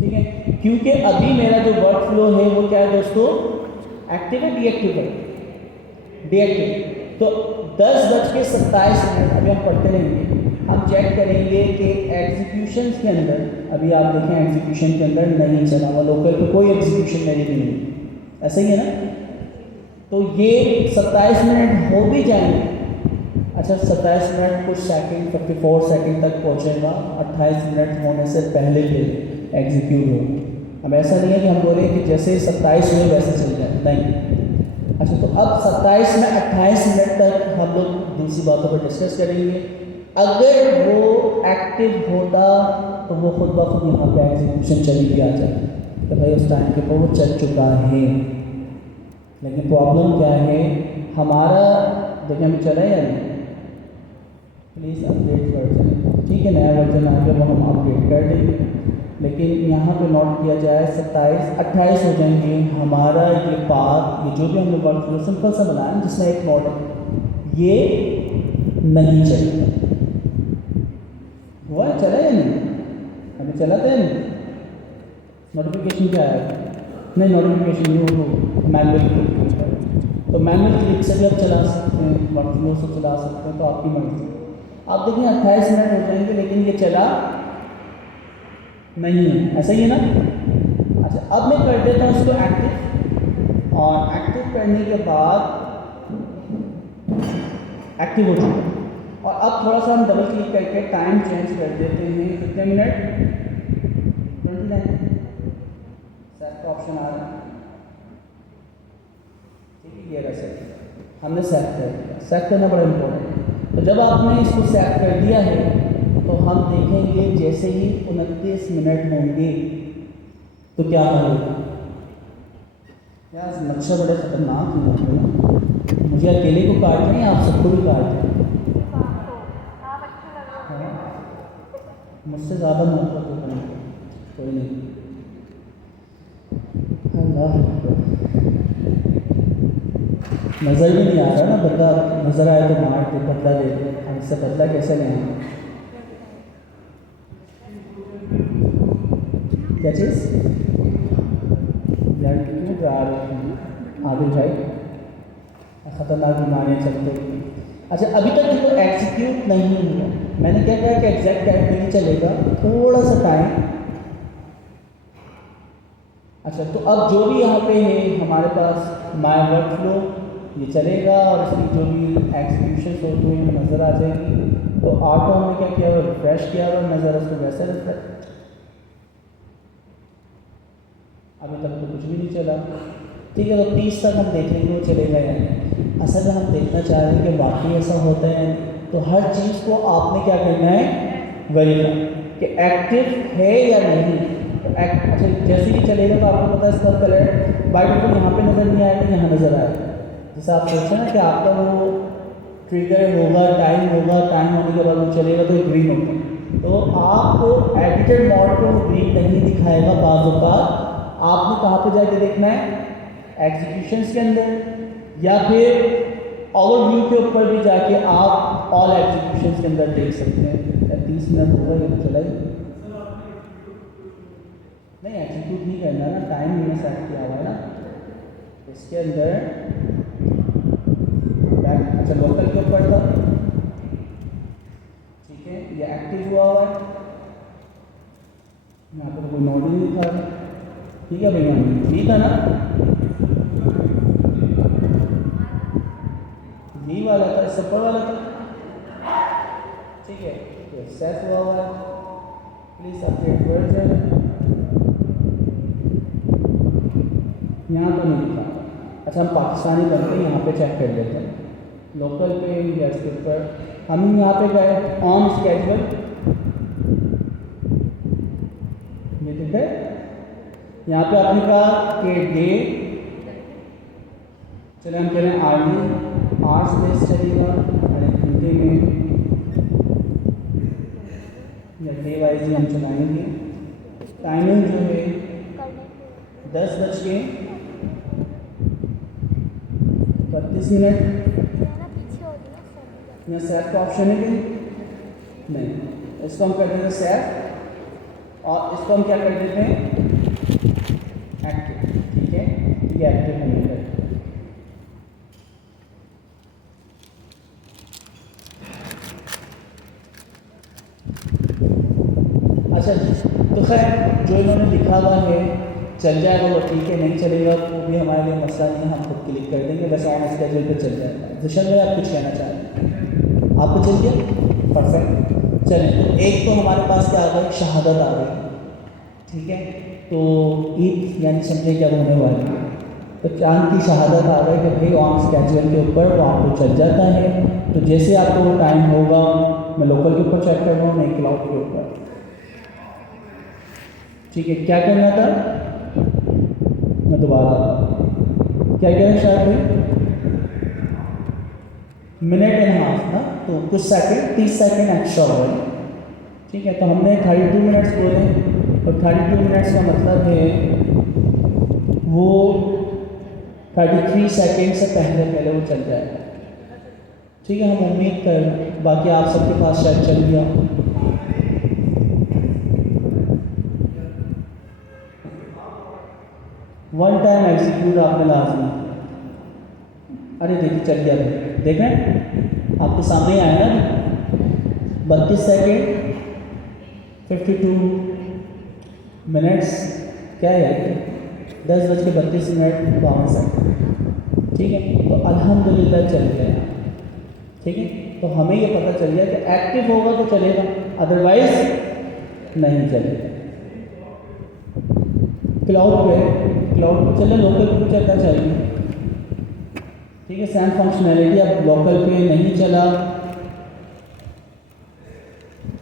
ठीक है, क्योंकि अभी मेरा जो वर्क फ्लो है वो क्या है दोस्तों? एक्टिव है, डीएक्टिव है? डीएक्टिव। तो 10:27 अभी हम पढ़ते रहेंगे, हम चेक करेंगे कि एग्जीक्यूशन के अंदर, अभी आप देखें एग्जीक्यूशन के अंदर नहीं चला हुआ, लोकल पे कोई एग्जीक्यूशन मेरी भी नहीं, ऐसा ही है ना? तो ये 27 मिनट हो भी जाएंगे। अच्छा, 27 मिनट कुछ सेकंड, 54 सेकंड तक पहुँचेगा, 28 मिनट होने से पहले के एग्जीक्यूट हो। अब ऐसा नहीं है कि हम बोले कि जैसे 27 हुए वैसे चल जाए, नहीं। अच्छा, तो अब 27 में 28 मिनट तक हम लोग दूसरी बातों पर डिस्कस करेंगे। अगर वो एक्टिव होता तो वो खुद ब खुद यहाँ पे एग्जीक्यूशन चली भी आ जाए कि भाई उस टाइम के ऊपर वो चल चुका है। लेकिन प्रॉब्लम क्या है, हमारा देखिए हमें चला है या नहीं, प्लीज़ अपडेट वर्जन, ठीक है नया वर्जन आ गया वो हम अपडेट कर देंगे, लेकिन यहाँ पे नोट किया जाए 27 28 हो जाएंगे हमारा ये पाथ, ये जो भी हमने वर्क फ्लो सिंपल सा बनाया है जिसमें एक नोट है ये नहीं चलेगा। हुआ है, चला या नहीं, अभी चला था या नहीं, नोटिफिकेशन क्या आया, नहीं नोटिफिकेशन नहीं हो मैनुअल क्लिक, तो मैनुअल क्लिक से भी आप चला सकते हैं, वर्क फ्लो से चला सकते हैं, तो आपकी मर्जी। आप देखिए 28 मिनट हो जाएंगे लेकिन ये चला नहीं है, ऐसा ही है ना। अच्छा अब मैं कर देता हूँ इसको एक्टिव, और एक्टिव करने के बाद एक्टिव हो चुका है, और अब थोड़ा सा हम डबल क्लिक करके टाइम चेंज कर देते हैं, कितने मिनट 29, सेट का ऑप्शन आ रहा है, ठीक है ये रहा सेट, हमने सेट कर दिया, सेट करना बड़ा इम्पोर्टेंट है। तो जब आपने इसको सेट कर दिया है तो हम देखेंगे जैसे ही 29 मिनट होंगे तो क्या होगा। यार नक्शा बड़े खतरनाक है ना, मुझे अकेले को काट रहे हैं आप सबको भी काट रहे हैं, मुझसे ज़्यादा मतलब कोई नहीं। अल्लाह नज़र भी नहीं आ रहा ना, बदला नज़र आए तो मार के बदला दे दे, हम इससे बदला कैसे लें, क्या चीज़ ब्लड क्यों जा रहे हैं आदिल भाई, ख़तरनाक बीमारियाँ चलते हैं। अच्छा अभी तक तो एग्जीक्यूट नहीं हुआ, मैंने क्या कहा कि एग्जैक्ट टाइम नहीं चलेगा, थोड़ा सा टाइम। अच्छा तो अब जो भी यहाँ पे है हमारे पास माय वर्क फ्लो ये चलेगा, और इसकी जो भी एग्जीक्यूशन होती हुई नज़र आ जाएगी, तो ऑटो हमने क्या किया हुआ रिफ्रेश किया और नज़र उसको वैसे रिफ्रेश, अभी तक तो कुछ भी नहीं चला, ठीक है तो 30 तक हम देख लेंगे वो चलेगा या नहीं। असल में हम देखना चाह रहे हैं कि वाकई ऐसा होता है, तो हर चीज़ को आपने क्या करना है वेरीफाई कि एक्टिव है या नहीं। तो अच्छा जैसे ही चलेगा तो आपको पता है इसका कलर बाई डिफॉल्ट यहाँ पे नज़र नहीं आएगा, यहाँ नज़र आएगा, जैसे आप सोचते हैं ना कि आपका वो ट्रिगर होगा, टाइम होगा, टाइम होने के बाद वो चलेगा तो ग्रीन होगा, तो आपको एडिटेड मोड को ग्रीन नहीं दिखाएगा, बाज़ औक़ात आपने कहाँ पे जाके देखना है एग्जीक्यूशंस के अंदर, या फिर ओवरव्यू के ऊपर भी जाके आप ऑल एग्जीक्यूशंस के अंदर देख सकते हैं। 30 मिनट होगा ये तो चला ही नहीं, एग्जीक्यूट नहीं करना ना, टाइम मैंने सेट किया हुआ है ना इसके अंदर बैक। अच्छा लोकल के ऊपर था, ठीक है ये एक्टिव हुआ हुआ है, यहाँ पर कोई नोट नहीं दिखा रहा, ठीक है भैया ठीक है ना, यही वाला था सपर वाला था, ठीक है ये सेट हुआ हुआ है, प्लीज़ अपडेट वर्जन, यहाँ तो नहीं दिखा। अच्छा हम पाकिस्तानी बनते हैं, यहाँ पे चेक कर लेते हैं, लोकल पे या इसके ऊपर हम यहाँ पे गए ऑन स्केड्यूल, ये ठीक है, यहाँ पे आपने कहा कि डे, चले हम कह रहे हैं आर्मी आर्ट्स बेस चलेगा, अरे घंटे में या डे वाइज ही हम चलाएंगे। टाइमिंग जो है 10:32 यहाँ सेट का ऑप्शन है कि नहीं, इसको हम कर देते हैं सेट, और इसको हम क्या कर देते हैं एक्टिव, ठीक है ये एक्टिव होने का। अच्छा तो खैर जो इन्होंने लिखा हुआ है चल जाएगा वो ठीक है, नहीं चलेगा वो भी हमारे लिए मसला नहीं है, हम खुद क्लिक कर देंगे, वैसे ऑन स्केड्यूल पर चल जाएगा। दिशा में आप कुछ कहना चाह रहे हैं, आपको चल गया परफेक्ट। चलें तो एक तो हमारे पास क्या आ गई शहादत आ गई, ठीक है तो ईद यानी समझे क्या होने वाली है, तो चांद की शहादत आ गई कि भाई ऑन स्केड्यूल के ऊपर वो आपको चल जाता है। तो जैसे आपको वो टाइम होगा, मैं लोकल के ऊपर चेक कर रहा हूँ, नहीं क्लाउड के ऊपर, ठीक है क्या करना था, मैं दोबारा क्या करें स्टार्ट करें? मिनट एंड हाफ ना, तो कुछ सेकंड 30 सेकंड एक्स्ट्रा हो गए। ठीक है, तो हमने 32 मिनट्स बोले और 32 मिनट्स का मतलब है वो 33 सेकंड से पहले पहले वो चल जाएगा। ठीक है, हम उम्मीद कर, बाकी आप सबके पास शायद चल गया। वन टाइम एग्जीक्यूट आपने लाजमी, अरे देखिए चल गया, देखें आपके सामने आया ना, 32 सेकेंड 52 मिनट्स, क्या है 10:32 ठीक है, तो अल्हम्दुलिल्लाह चल गया। ठीक है, तो हमें ये पता चल गया कि एक्टिव होगा तो चलेगा, अदरवाइज नहीं चलेगा। क्लाउड पे चले, लोकल पे चलना चाहिए। ठीक है, सेम फंक्शनैलिटी अब लोकल पे नहीं चला,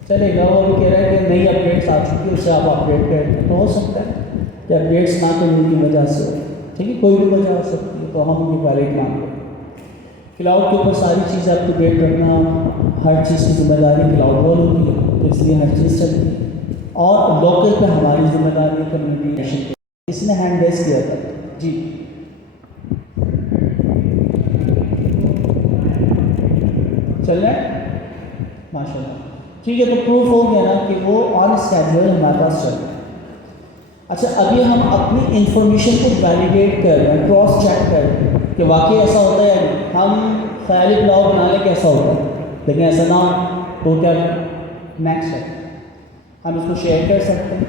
चलेगा। वो भी कह रहा है कि नई अपडेट्स आ चुकी है, उससे आप अपडेट करें, तो हो सकता है कि अपडेट्स ना करने की वजह से हो। ठीक है, कोई भी वजह हो सकती है, तो हम ये वैलिड मान लें। क्लाउड के ऊपर सारी चीज़ें अप टू डेट रखना, हर चीज़ की जिम्मेदारी क्लाउड वालों की है, तो इसलिए हर चीज़ चलती है। और लोकल पे हमारी जिम्मेदारी है कम्युनिकेशन की। इसने हैंड रेस किया था जी, चल रहा है माशाल्लाह। ठीक है, तो प्रूफ हो गया ना कि वो ऑन स्केड्यूल हमारे पास चल रहा है। अच्छा, अभी हम अपनी इंफॉर्मेशन को वैलिडेट कर रहे हैं, क्रॉस चेक कर रहे हैं कि वाकई ऐसा होता है। हम ख्याली ब्लॉग बना लें कैसा होता है, लेकिन ऐसा ना हो तो क्या नेक्स्ट है, हम इसको शेयर कर सकते हैं,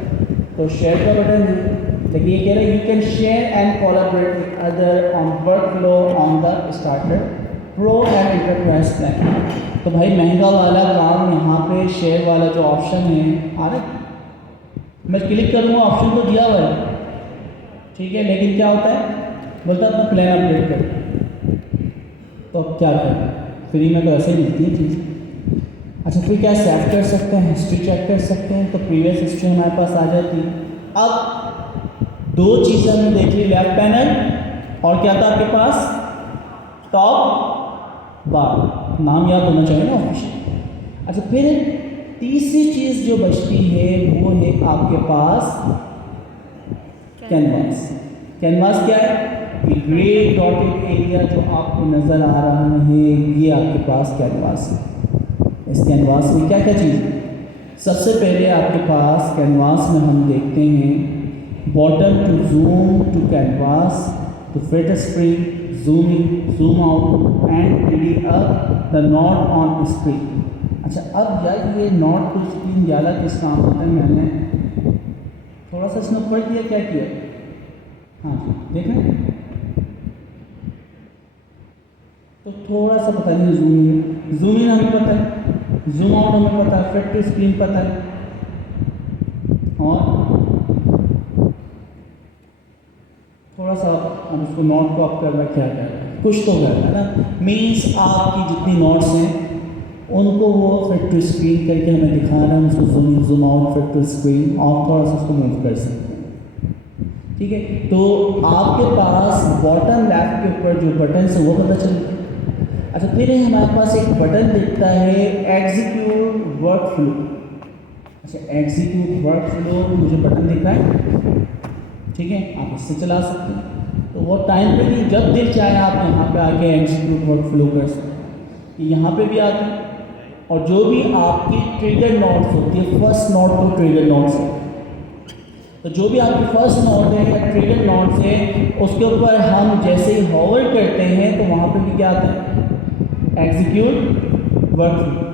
तो शेयर का बटन है। लेकिन ये कह रहे हैं you can share and collaborate with other on work flow on the starter pro and enterprise plan. तो भाई महंगा वाला काम यहाँ पे शेयर वाला जो ऑप्शन है आ रहा है, मैं क्लिक करूँगा, ऑप्शन तो दिया हुआ है। ठीक है, लेकिन क्या होता है, बोलता है अपना प्लान अपडेट कर, तो अब क्या करें, फ्री में तो ऐसे ही मिलती है चीज़। अच्छा, फिर क्या सेव कर सकते हैं, हिस्ट्री चेक कर सकते हैं, तो प्रीवियस हिस्ट्री हमारे पास आ जाती है। अब दो चीज़ें हमने देख ली, लेफ्ट पैनल और क्या था आपके पास, टॉप बार, नाम याद होना चाहिए ना ऑप्शन। अच्छा, फिर तीसरी चीज़ जो बचती है वो है आपके पास कैनवास। कैनवास क्या है, ग्रे डॉटेड एरिया जो आपको नज़र आ रहा है, ये आपके पास कैनवास है। इस कैनवास में क्या क्या चीज़ है, सबसे पहले आपके पास कैनवास में हम देखते हैं bottom to zoom to canvas to fit screen, zoom in, zoom out and D up the not on screen. अच्छा, अब यार ये नॉट टू स्क्रीन ज़्यादा किस काम होता है, मैंने थोड़ा सा इसमें ऊपर किया, क्या किया, हाँ देखें, तो थोड़ा सा पता नहीं, जूम इन हमें पता है, जूम आउट हमें पता है, फिट टू स्क्रीन पता है, और थोड़ा सा हम इसको नोट को अप कर रहे हैं, क्या कर रहे हैं, कुछ तो कर रहे हैं ना, मीन्स आपकी जितनी नोट्स हैं उनको वो फिट टू स्क्रीन करके हमें दिखा रहा है, उसको zoom out, fit to screen, और थोड़ा सा उसको मूव कर सकते हैं। ठीक है, तो आपके पास बॉटम लेफ्ट के ऊपर जो बटन है वो पता चल गया। अच्छा, फिर हमारे पास एक बटन दिखता है एग्जीक्यूट वर्क फ्लो। अच्छा, एग्जीक्यूट वर्क फ्लो मुझे बटन दिख रहा है, ठीक है, आप इससे चला सकते हैं। तो वो टाइम पे नहीं, जब दिल चाहे आप यहाँ पे आके एग्जीक्यूट वर्क फ्लो कर सकते हैं। यहाँ पे भी आते हैं, और जो भी आपकी ट्रिगर नोट्स होती है, फर्स्ट नोट तो ट्रिगर नोट्स है, तो जो भी आपकी फर्स्ट नोट है या ट्रिगर नोट्स है उसके ऊपर हम जैसे ही हॉवर करते हैं तो वहाँ पे भी क्या आता है, एग्जीक्यूट वर्क फ्लो।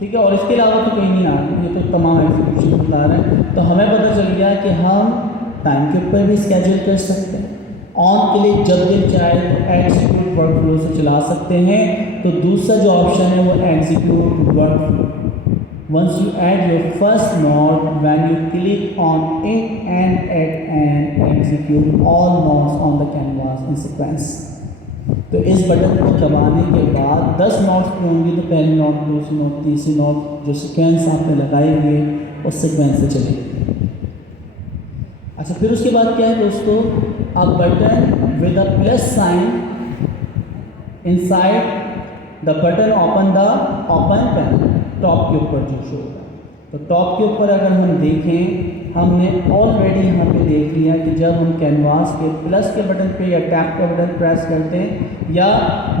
ठीक है, और इसके अलावा तो कहीं नहीं आ रहा, ये तो तमाम एग्जीक्यूशन बता रहे हैं। तो हमें पता चल गया कि हम टाइम के ऊपर भी स्केड्यूल कर सकते हैं, ऑन के लिए जब दिल चाहे तो एग्जीक्यूट वर्क फ्लो से चला सकते हैं। तो दूसरा जो ऑप्शन है वो execute work flow. Once you add your first node, when you click on it and add and execute all nodes on the canvas in sequence. तो इस बटन को दबाने के बाद 10 नोड्स की होंगी, तो पहली नोड, दूसरी नोड, तीसरी नोड, जो सीक्वेंस आपने लगाई हुई है उस सीक्वेंस से चलेगी। अच्छा, फिर उसके बाद क्या है दोस्तों, a button with a plus sign inside the button open panel, top के ऊपर जो शो होगा। तो टॉप के ऊपर अगर हम देखें, हमने ऑलरेडी यहाँ पे देख लिया कि जब हम कैनवास के प्लस के बटन पे या टैप का बटन प्रेस करते हैं या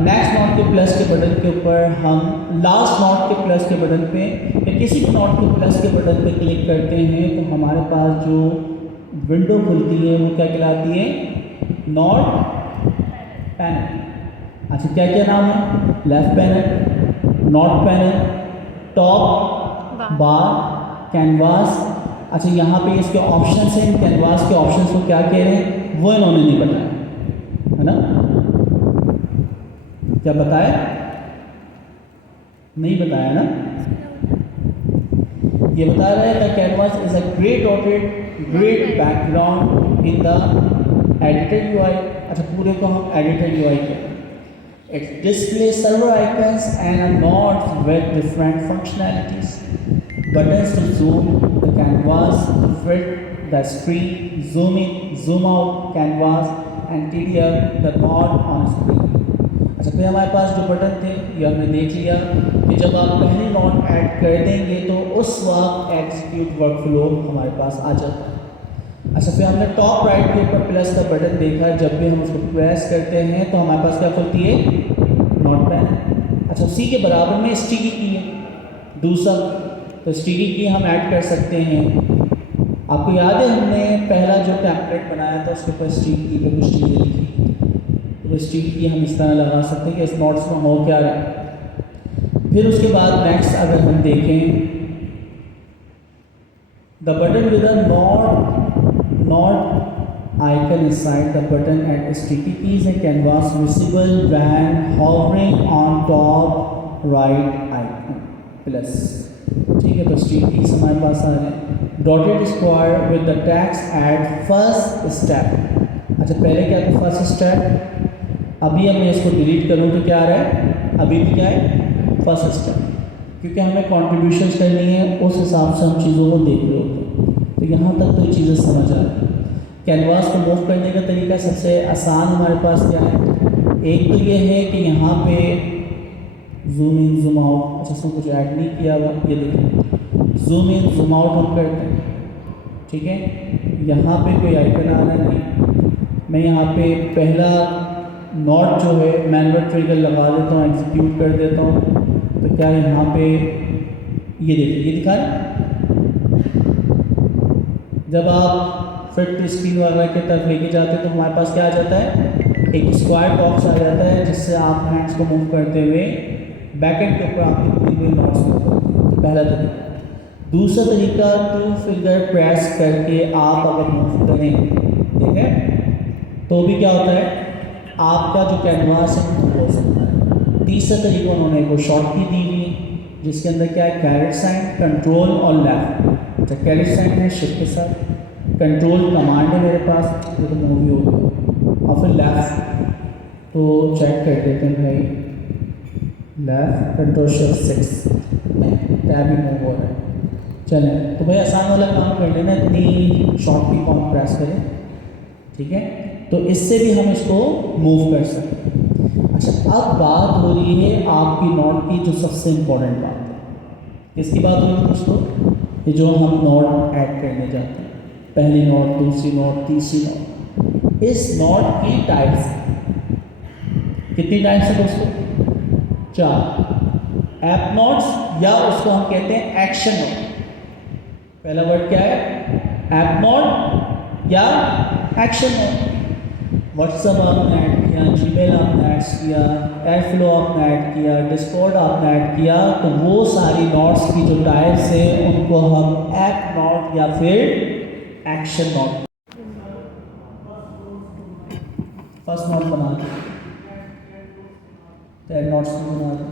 नेक्स्ट नॉट के प्लस के बटन के ऊपर हम लास्ट नॉट के प्लस के बटन पे या किसी भी नॉट के प्लस के बटन पे क्लिक करते हैं, तो हमारे पास जो विंडो खुलती है वो क्या कहलाती है, नॉट पैनल। अच्छा, क्या क्या नाम है, left panel, not panel, top bar, canvas. अच्छा, यहाँ पे इसके ऑप्शंस हैं, कैनवास के ऑप्शंस को क्या कह रहे हैं वो इन्होंने नहीं बताया है ना, क्या बताया, नहीं बताया ना। ये बता रहा है the canvas is a great dotted great background in the edited UI. अच्छा, पूरे को हम एडिटेड यूआई कहते हैं। It displays several icons and nodes with different functionalities. Buttons to zoom the canvas to fit the screen, zoom in, zoom out canvas and TDF the node on screen. अच्छा, फिर हमारे पास जो button थे ये हमने देख लिया कि जब आप पहली नोड ऐड कर देंगे तो उस वक्त एग्जीक्यूट वर्कफ्लो हमारे पास आ जाता है। अच्छा, फिर हमने टॉप राइट के ऊपर प्लस का बटन देखा, जब भी हम उसको प्रेस करते हैं तो हमारे पास क्या खुलती है, नॉट पैनल। अच्छा, उसी के बराबर में स्टिकी की है दूसरा, तो स्टिकी की हम ऐड कर सकते हैं। आपको याद है हमने पहला जो टेम्पलेट बनाया था उसके ऊपर स्टिकी की पे कुछ चीज़ें लिखी, तो स्टिकी की हम इस तरह लगा सकते हैं कि इस नोट्स में हो क्या रहा है। फिर उसके बाद नेक्स्ट अगर हम देखें, the button with a not icon inside the button and sticky keys and canvas visible when hovering on top right icon plus। ठीक है, तो sticky keys हमारे पास आ रहे हैं। dotted square with the text at first step। अच्छा, पहले क्या था फर्स्ट स्टेप, अभी अब मैं इसको डिलीट करूँ तो क्या आ रहा है, अभी भी क्या है फर्स्ट स्टेप, क्योंकि हमें कॉन्ट्रीब्यूशंस करनी है उस हिसाब से हम चीज़ों को देख रहे होते हैं। तो यहाँ तक तो ये चीज़ें समझ आ रही है। कैनवास को मूव करने का तरीका सबसे आसान हमारे पास क्या है, एक तो ये है कि यहाँ पे जूम इन जूम आउट, अच्छा इसमें कुछ ऐड नहीं किया हुआ, ये देखिए जूम इन जूम आउट हम करते हैं, ठीक है। यहाँ पे कोई आइकन आ रहा नहीं, मैं यहाँ पे पहला नॉट जो है मैनुअल ट्रिगर लगा देता हूँ, एग्जीक्यूट कर देता हूँ, तो क्या यहाँ पे ये देखिए ये दिखा रहा है। जब आप फिट टू स्क्रीन वगैरह की तरफ लेके जाते हैं तो हमारे पास क्या आ जाता है, एक स्क्वायर बॉक्स आ जाता है जिससे आप हैंड्स को मूव करते हुए बैकएंड के ऊपर आपकी पूरी हुई नोट्स मूव करते हैं। तो पहला तरीका। दूसरा तरीका, टू फिंगर प्रेस करके आप अगर मूव करें, ठीक है, तो भी क्या होता है, आपका जो कैनवास है वो हो सकता है। तीसरा तरीका उन्होंने को शॉर्ट की दी हुई है जिसके अंदर क्या है, कैरेट साइन, कंट्रोल और लेफ्ट। अच्छा, कैरेट साइन है शिफ्ट के साथ, कंट्रोल कमांड है मेरे पास, ये तो मूवी हो गई, और फिर लेफ्ट तो चेक कर देते हैं भाई, लेफ्ट कंट्रोल शिफ्ट 6 टैब ही मूव हो रहा है। चलें, तो भाई आसान वाला काम कर लेना, इतनी शॉर्ट की कॉम प्रेस करें, ठीक है, तो इससे भी हम इसको मूव कर सकते हैं। अच्छा, अब बात हो रही है आपकी नोट की जो सबसे इम्पोर्टेंट बात है, किसकी बात हो रही है दोस्तों, ये जो हम नोट ऐड करने जाते हैं, पहली नोट, दूसरी नोट, तीसरी नोट। इस नोट की टाइप्स कितनी टाइप्स है दोस्तों, 4। ऐप नोट्स या उसको हम कहते हैं एक्शन नोट। पहला वर्ड क्या है, ऐप नोट या एक्शन नोट। व्हाट्सएप आपने ऐड किया, जीमेल आपने ऐड किया, एयरफ्लो आपने ऐड किया, डिस्कॉर्ड आपने ऐड किया, तो वो सारी नोट्स की जो टाइप्स है उनको हम ऐप नोट या फिर एक्शन नोट। फर्स्ट नोट बना दें, टैग नोट्स को बना दें।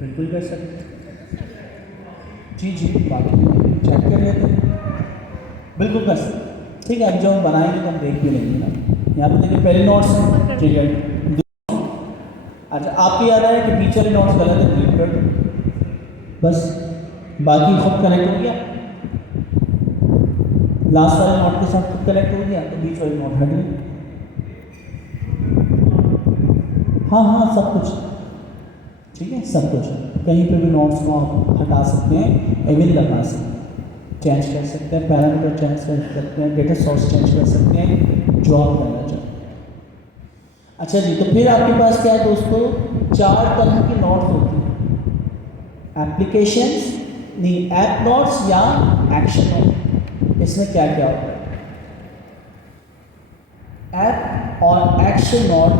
बिल्कुल कर सकते, जी जी, बाकी चेक कर लेते हैं, बिल्कुल कर सकते, ठीक है। अब जो हम बनाएंगे तो हम देख भी लेंगे ना, यहाँ पे देखिए पहले नोट्स हैं, ठीक है। अच्छा, आपको याद आया कि बीच वाले नोट्स गलत है, डिलीट कर दो बस, बाकी खुद कनेक्ट हो गया, लास्ट वाले नोट के साथ खुद कनेक्ट हो गया तो बीच वाले नोट हट गए। हाँ हाँ, सब कुछ ठीक है, सब कुछ कहीं पे भी नोट्स को आप हटा सकते हैं, एविल लगा सकते हैं, चेंज कर सकते हैं, पैरामीटर चेंज कर सकते हैं, डेटा सोर्स चेंज कर सकते हैं, जो आप करना चाहते हैं। अच्छा जी, तो फिर आपके पास क्या है दोस्तों, 4 तरह की नोट्स होती हैं, एप्लीकेशंस नहीं, ऐप नोट्स या एक्शन नोट। इसमें क्या क्या होता है, ऐप और एक्शन नोट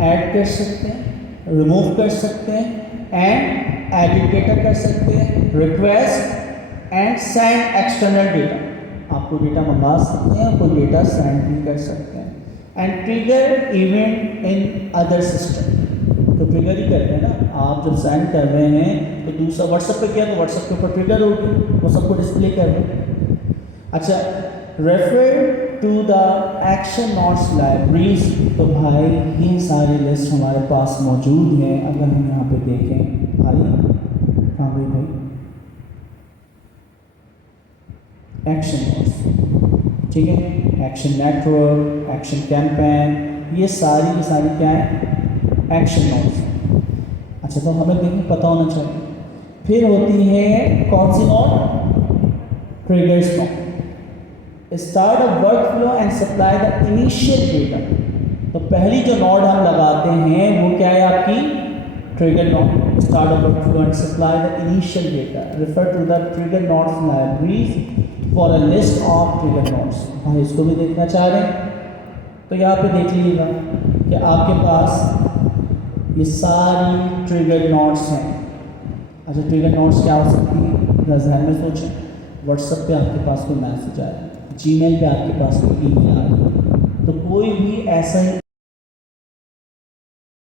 ऐड कर सकते हैं, रिमूव कर सकते हैं, एंड एडिट डेटा कर सकते हैं, request and send external data, आपको डेटा मंगा सकते हैं, कोई डेटा सेंड भी कर सकते हैं, and trigger event in other system, तो ट्रिगर ही करते हैं ना, आप जब सेंड कर रहे हैं तो दूसरा व्हाट्सएप पे किया तो व्हाट्सएप के ऊपर ट्रिगर होगी, वो सबको डिस्प्ले कर रहे हैं। अच्छा, refer to the action notes libraries, तो भाई ये सारी लिस्ट हमारे पास मौजूद हैं। अगर हम यहाँ पे देखें, आइए कहाँ गई भाई, एक्शन नोट्स, ठीक है, एक्शन नेटवर्क, एक्शन कैंपेन, ये सारी की सारी क्या है, एक्शन नोट्स। अच्छा, तो हमें देखिए पता होना चाहिए। फिर होती है कौन सी node, triggers node, start a work flow and supply the initial data, तो पहली जो नोड हम लगाते हैं वो क्या है आपकी, trigger node, start a work flow and supply the initial data, refer to the trigger nodes libraries for a list of trigger nodes. हाँ, इसको भी देखना चाह रहे हैं तो यहाँ पे देख लीजिएगा कि आपके पास ये सारी ट्रिगर नोड्स हैं। अच्छा, ट्रिगर नोड्स क्या हो सकती हैं, ध्यान में सोचें, व्हाट्सएप पे आपके पास कोई मैसेज आया, जीमेल पे आपके पास कोई ईमेल आ रही है, तो कोई भी ऐसा